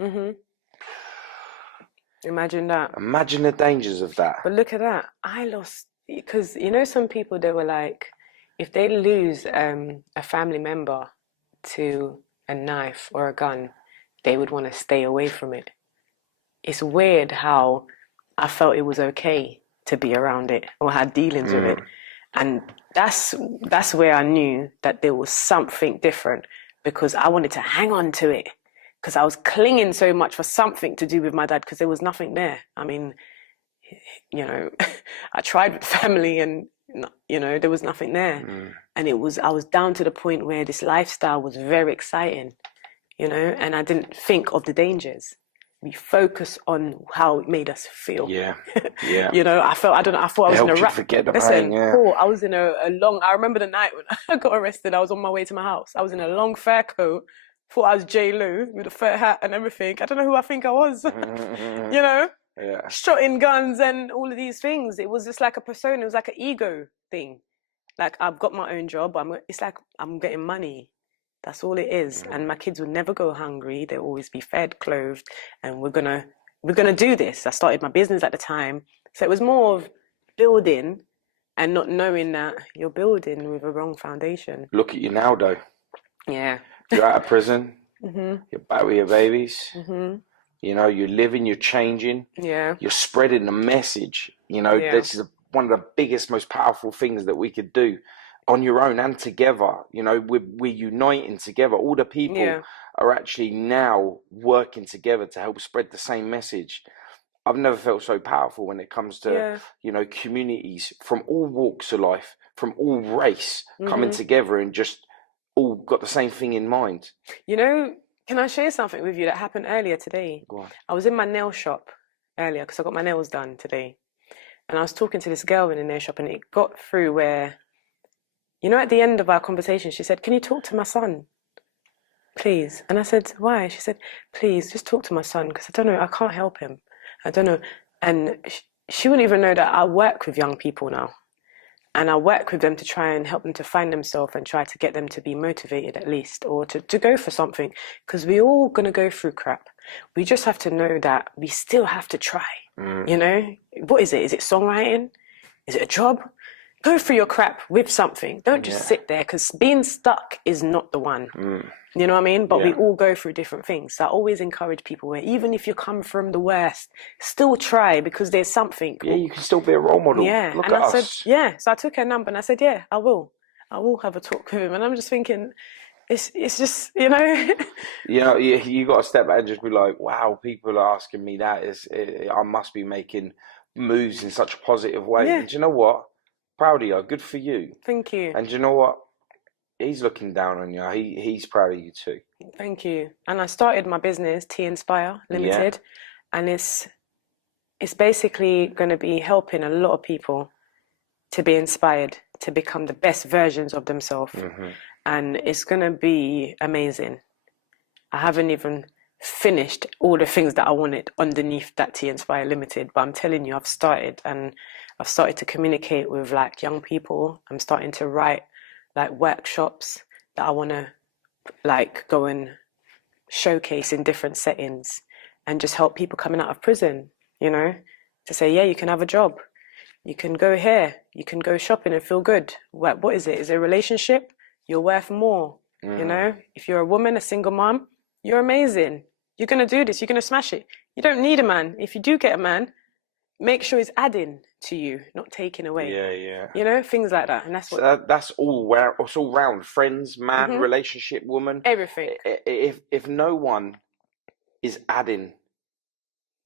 Imagine that. Imagine the dangers of that. But look at that. I lost, because you know some people, they were like, if they lose a family member to a knife or a gun, they would want to stay away from it. It's weird how I felt it was okay to be around it or had dealings with it. And that's where I knew that there was something different, because I wanted to hang on to it because I was clinging so much for something to do with my dad because there was nothing there. I mean, you know, I tried with family and, you know, there was nothing there. And I was down to the point where this lifestyle was very exciting, you know, and I didn't think of the dangers. We focus on how it made us feel. Yeah. You know, I thought I was in a rat. Listen, Paul, I was in a long, I remember the night when I got arrested, I was on my way to my house. I was in a long fur coat, thought I was J-Lo with a fur hat and everything. I don't know who I think I was, you know? Shotting guns and all of these things. It was just like a persona. It was like an ego thing. Like, I've got my own job. It's like I'm getting money. That's all it is. And my kids would never go hungry. They'll always be fed, clothed, and we're gonna do this. I started my business at the time. So it was more of building and not knowing that you're building with a wrong foundation. Look at you now, though. Yeah. You're out of prison. You're back with your babies. You know, you're living, you're changing. Yeah. You're spreading the message. You know, this is one of the biggest, most powerful things that we could do. On your own and together, you know, we're uniting together. All the people are actually now working together to help spread the same message. I've never felt so powerful when it comes to, Yeah. you know, communities from all walks of life, from all race, coming together and just all got the same thing in mind. You know, can I share something with you that happened earlier today? Go on. I was in my nail shop earlier because I got my nails done today. And I was talking to this girl in the nail shop, and it got through where, you know, at the end of our conversation, she said, "Can you talk to my son, please?" And I said, "Why?" She said, "Please, just talk to my son because I don't know, I can't help him. I don't know." And she wouldn't even know that I work with young people now. And I work with them to try and help them to find themselves and try to get them to be motivated at least, or to go for something. Because we're all going to go through crap. We just have to know that we still have to try. You know? What is it? Is it songwriting? Is it a job? Go through your crap with something. Don't just sit there, because being stuck is not the one. You know what I mean? But we all go through different things. So I always encourage people where even if you come from the worst, still try, because there's something. Yeah, you can still be a role model. Yeah. Look And at I us. said, yeah. So I took her number and I said, yeah, I will. I will have a talk with him. And I'm just thinking, it's just, you know. You know, you got to step back and just be like, wow, people are asking me that. I must be making moves in such a positive way. Yeah. And do you know what? Proud of you. Good for you. Thank you. And do you know what? He's looking down on you. He's proud of you too. Thank you. And I started my business, T Inspire Limited, and it's basically going to be helping a lot of people to be inspired to become the best versions of themselves. And it's going to be amazing. I haven't even finished all the things that I wanted underneath that T Inspire Limited, but I'm telling you, I've started, and I've started to communicate with like young people. I'm starting to write like workshops that I want to like go and showcase in different settings and just help people coming out of prison, you know, to say, yeah, you can have a job. You can go here. You can go shopping and feel good. What is it? Is it a relationship? You're worth more. You know, if you're a woman, a single mom, you're amazing. You're going to do this. You're going to smash it. You don't need a man. If you do get a man, make sure he's adding to you, not taking away. Yeah. You know, things like that. And that's what. So that's it's all round. Friends, man, relationship, woman. Everything. If no one is adding,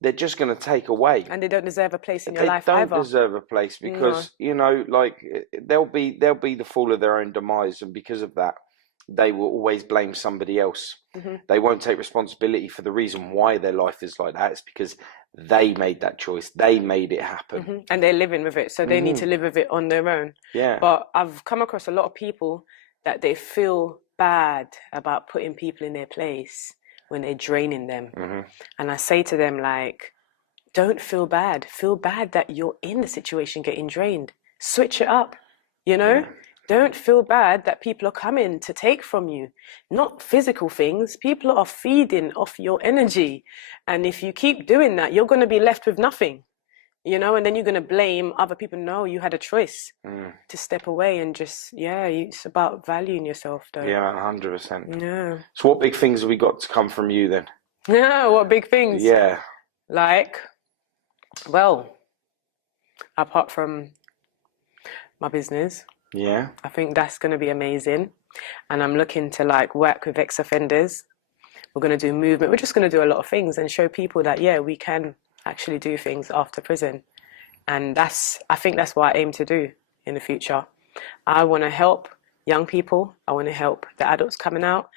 they're just going to take away. And they don't deserve a place in your life either. They either. don't deserve a place because, you know, like they'll be the fall of their own demise. And because of that, they will always blame somebody else. They won't take responsibility for the reason why their life is like that. It's because they made that choice. They made it happen. And they're living with it. So they need to live with it on their own. Yeah. But I've come across a lot of people that they feel bad about putting people in their place when they're draining them. And I say to them, like, don't feel bad. Feel bad that you're in the situation getting drained. Switch it up, you know? Don't feel bad that people are coming to take from you. Not physical things. People are feeding off your energy. And if you keep doing that, you're going to be left with nothing, you know? And then you're going to blame other people. No, you had a choice to step away and just, it's about valuing yourself, though. Yeah, 100%. Yeah. So what big things have we got to come from you then? Yeah, what big things? Yeah. Like, well, apart from my business, I think that's going to be amazing. And I'm looking to like work with ex-offenders. We're going to do movement. We're just going to do a lot of things and show people that, we can actually do things after prison. And I think that's what I aim to do in the future. I want to help young people. I want to help the adults coming out.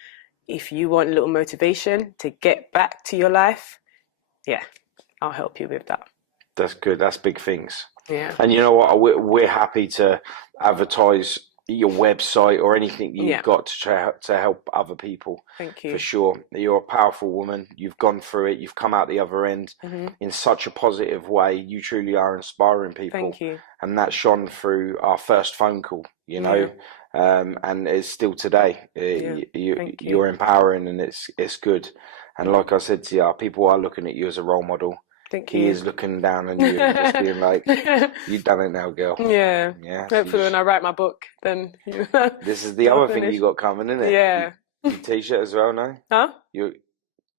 If you want a little motivation to get back to your life, I'll help you with that. That's good. That's big things. Yeah. And you know what? We're happy to advertise your website or anything you've got to help other people. Thank you. For sure. You're a powerful woman. You've gone through it. You've come out the other end in such a positive way. You truly are inspiring people. Thank you. And that shone through our first phone call, you know, and it's still today. You're empowering, and it's good. And like I said to you, people are looking at you as a role model. He is looking down on you and just being like, you've done it now, girl. Yeah. Hopefully so when I write my book, then this is the other thing you got coming, isn't it? Yeah. Your t-shirt as well now? Huh? Your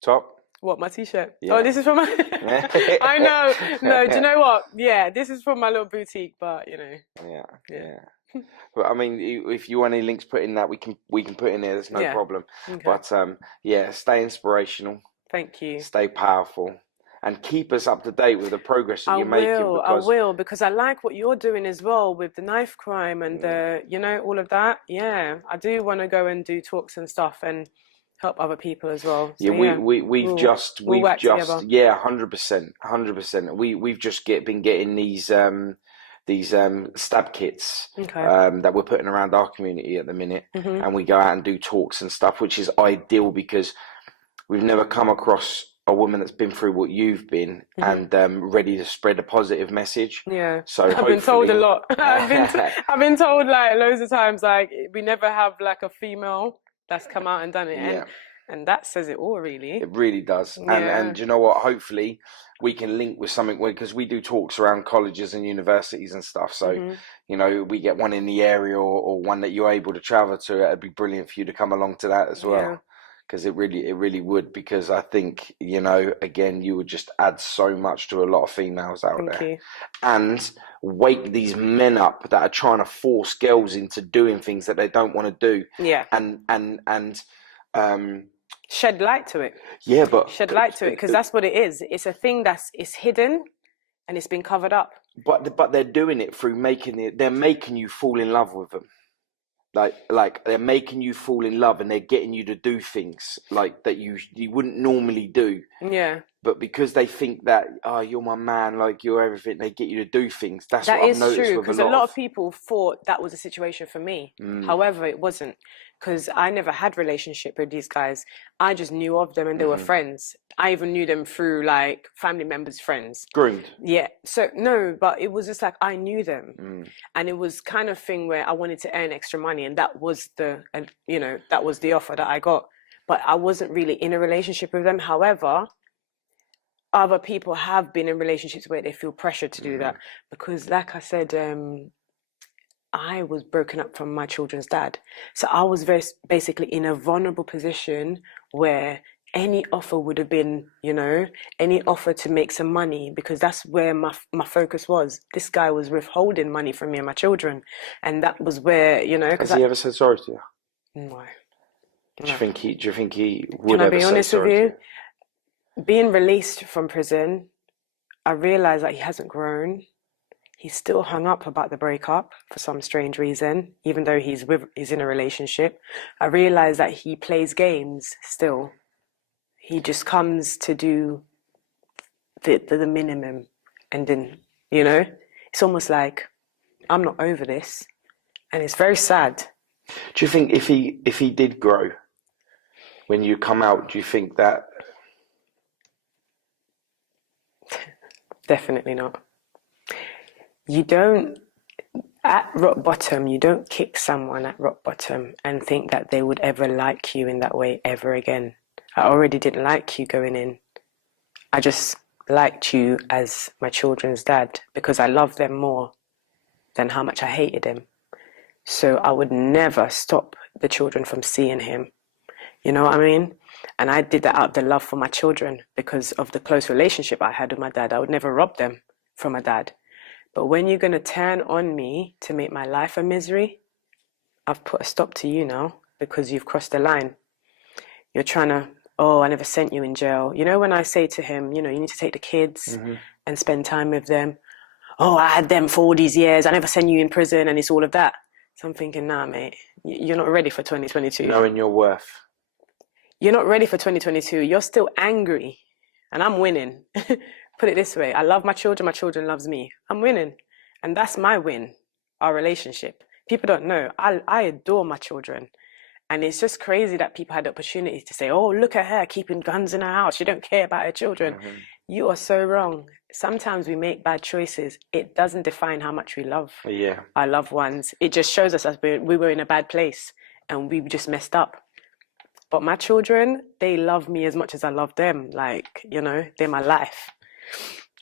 top? What, my t-shirt? Yeah. Oh, this is from my... I know. No, do you know what? Yeah, this is from my little boutique, but, you know. Yeah. But I mean, if you want any links put in that, we can put in there. There's no problem. Okay. But stay inspirational. Thank you. Stay powerful. and keep us up to date with the progress that you're making. I will, because I like what you're doing as well with the knife crime and all of that. Yeah, I do want to go and do talks and stuff and help other people as well. So, we've just 100%. We've just been getting these stab kits that we're putting around our community at the minute, and we go out and do talks and stuff, which is ideal because we've never come across a woman that's been through what you've been and ready to spread a positive message. Yeah. So I've been told a lot. I've been told like loads of times, like we never have like a female that's come out and done it. And that says it all, really. It really does. And you know what? Hopefully we can link with something, because we do talks around colleges and universities and stuff. So, we get one in the area or one that you're able to travel to. It'd be brilliant for you to come along to that as well. Because it really would, because I think, again, you would just add so much to a lot of females out there. Thank you. And wake these men up that are trying to force girls into doing things that they don't want to do. Yeah. And shed light to it. Yeah, but shed light to it, because that's what it is. It's a thing it's hidden and it's been covered up. But they're doing it through they're making you fall in love with them. Like they're making you fall in love, and they're getting you to do things like that you wouldn't normally do. Yeah. But because they think that, you're my man, like you're everything, they get you to do things. That's what I've noticed. That is true, because a lot of people thought that was a situation for me. However, it wasn't, because I never had a relationship with these guys. I just knew of them and they were friends. I even knew them through like family members' friends. Groomed. Yeah. So no, but it was just like I knew them, and it was kind of thing where I wanted to earn extra money, and that was the offer that I got. But I wasn't really in a relationship with them. However, other people have been in relationships where they feel pressured to do that, because like I said, I was broken up from my children's dad. So I was basically in a vulnerable position where any offer would have been, any offer to make some money, because that's where my focus was. This guy was withholding money from me and my children. And that was where, Has he ever said sorry to you? No. Do you think he would ever say sorry to you? Can I be honest with you? Being released from prison, I realised that he hasn't grown. He's still hung up about the breakup for some strange reason, even though he's in a relationship. I realised that he plays games still. He just comes to do the minimum, and then, it's almost like I'm not over this, and it's very sad. Do you think if he did grow when you come out, do you think that? Definitely not. At rock bottom, you don't kick someone at rock bottom and think that they would ever like you in that way ever again. I already didn't like you going in. I just liked you as my children's dad, because I loved them more than how much I hated him. So I would never stop the children from seeing him. You know what I mean? And I did that out of the love for my children, because of the close relationship I had with my dad. I would never rob them from a dad. But when you're going to turn on me to make my life a misery, I've put a stop to you now, because you've crossed the line. You're trying to, I never sent you in jail. When I say to him, you need to take the kids and spend time with them. I had them for all these years. I never sent you in prison, and it's all of that. So I'm thinking, nah, mate, you're not ready for 2022. Knowing your worth. You're not ready for 2022. You're still angry, and I'm winning. Put it this way. I love my children. My children loves me. I'm winning. And that's my win, our relationship. People don't know. I adore my children. And it's just crazy that people had the opportunity to say, look at her keeping guns in her house. She don't care about her children. You are so wrong. Sometimes we make bad choices. It doesn't define how much we love our loved ones. It just shows us that we were in a bad place and we just messed up. But my children, they love me as much as I love them. Like, they're my life.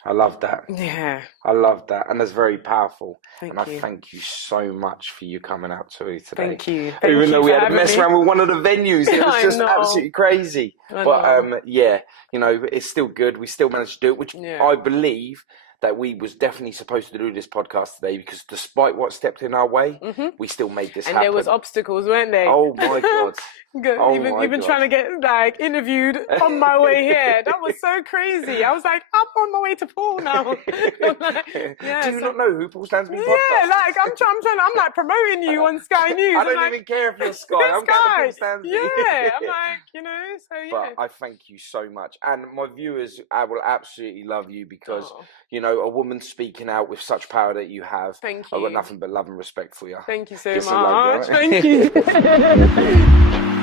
I love that. Yeah. I love that. And that's very powerful. Thank you. I thank you so much for you coming out to me today. Thank you. Even though we had to mess around with one of the venues. It was just absolutely crazy. But it's still good. We still managed to do it, which I believe that we was definitely supposed to do this podcast today, because despite what stepped in our way, we still made this happen. And there was obstacles, weren't there? Oh my God. Oh even my even God. trying to get like interviewed on my way here. That was so crazy. I was like, I'm on my way to Paul now. Do you not know who Paul Stansby podcast yeah, is? like I'm like promoting you on Sky News. I don't I'm like, even care if you're Sky. I'm going to Paul Sky. Stansby. Yeah, I'm like, so But yeah. I thank you so much. And my viewers will absolutely love you because, Oh, a woman speaking out with such power that you have. thank I've got you. nothing but love and respect for you. Thank you so Get some love, much. right? Thank you.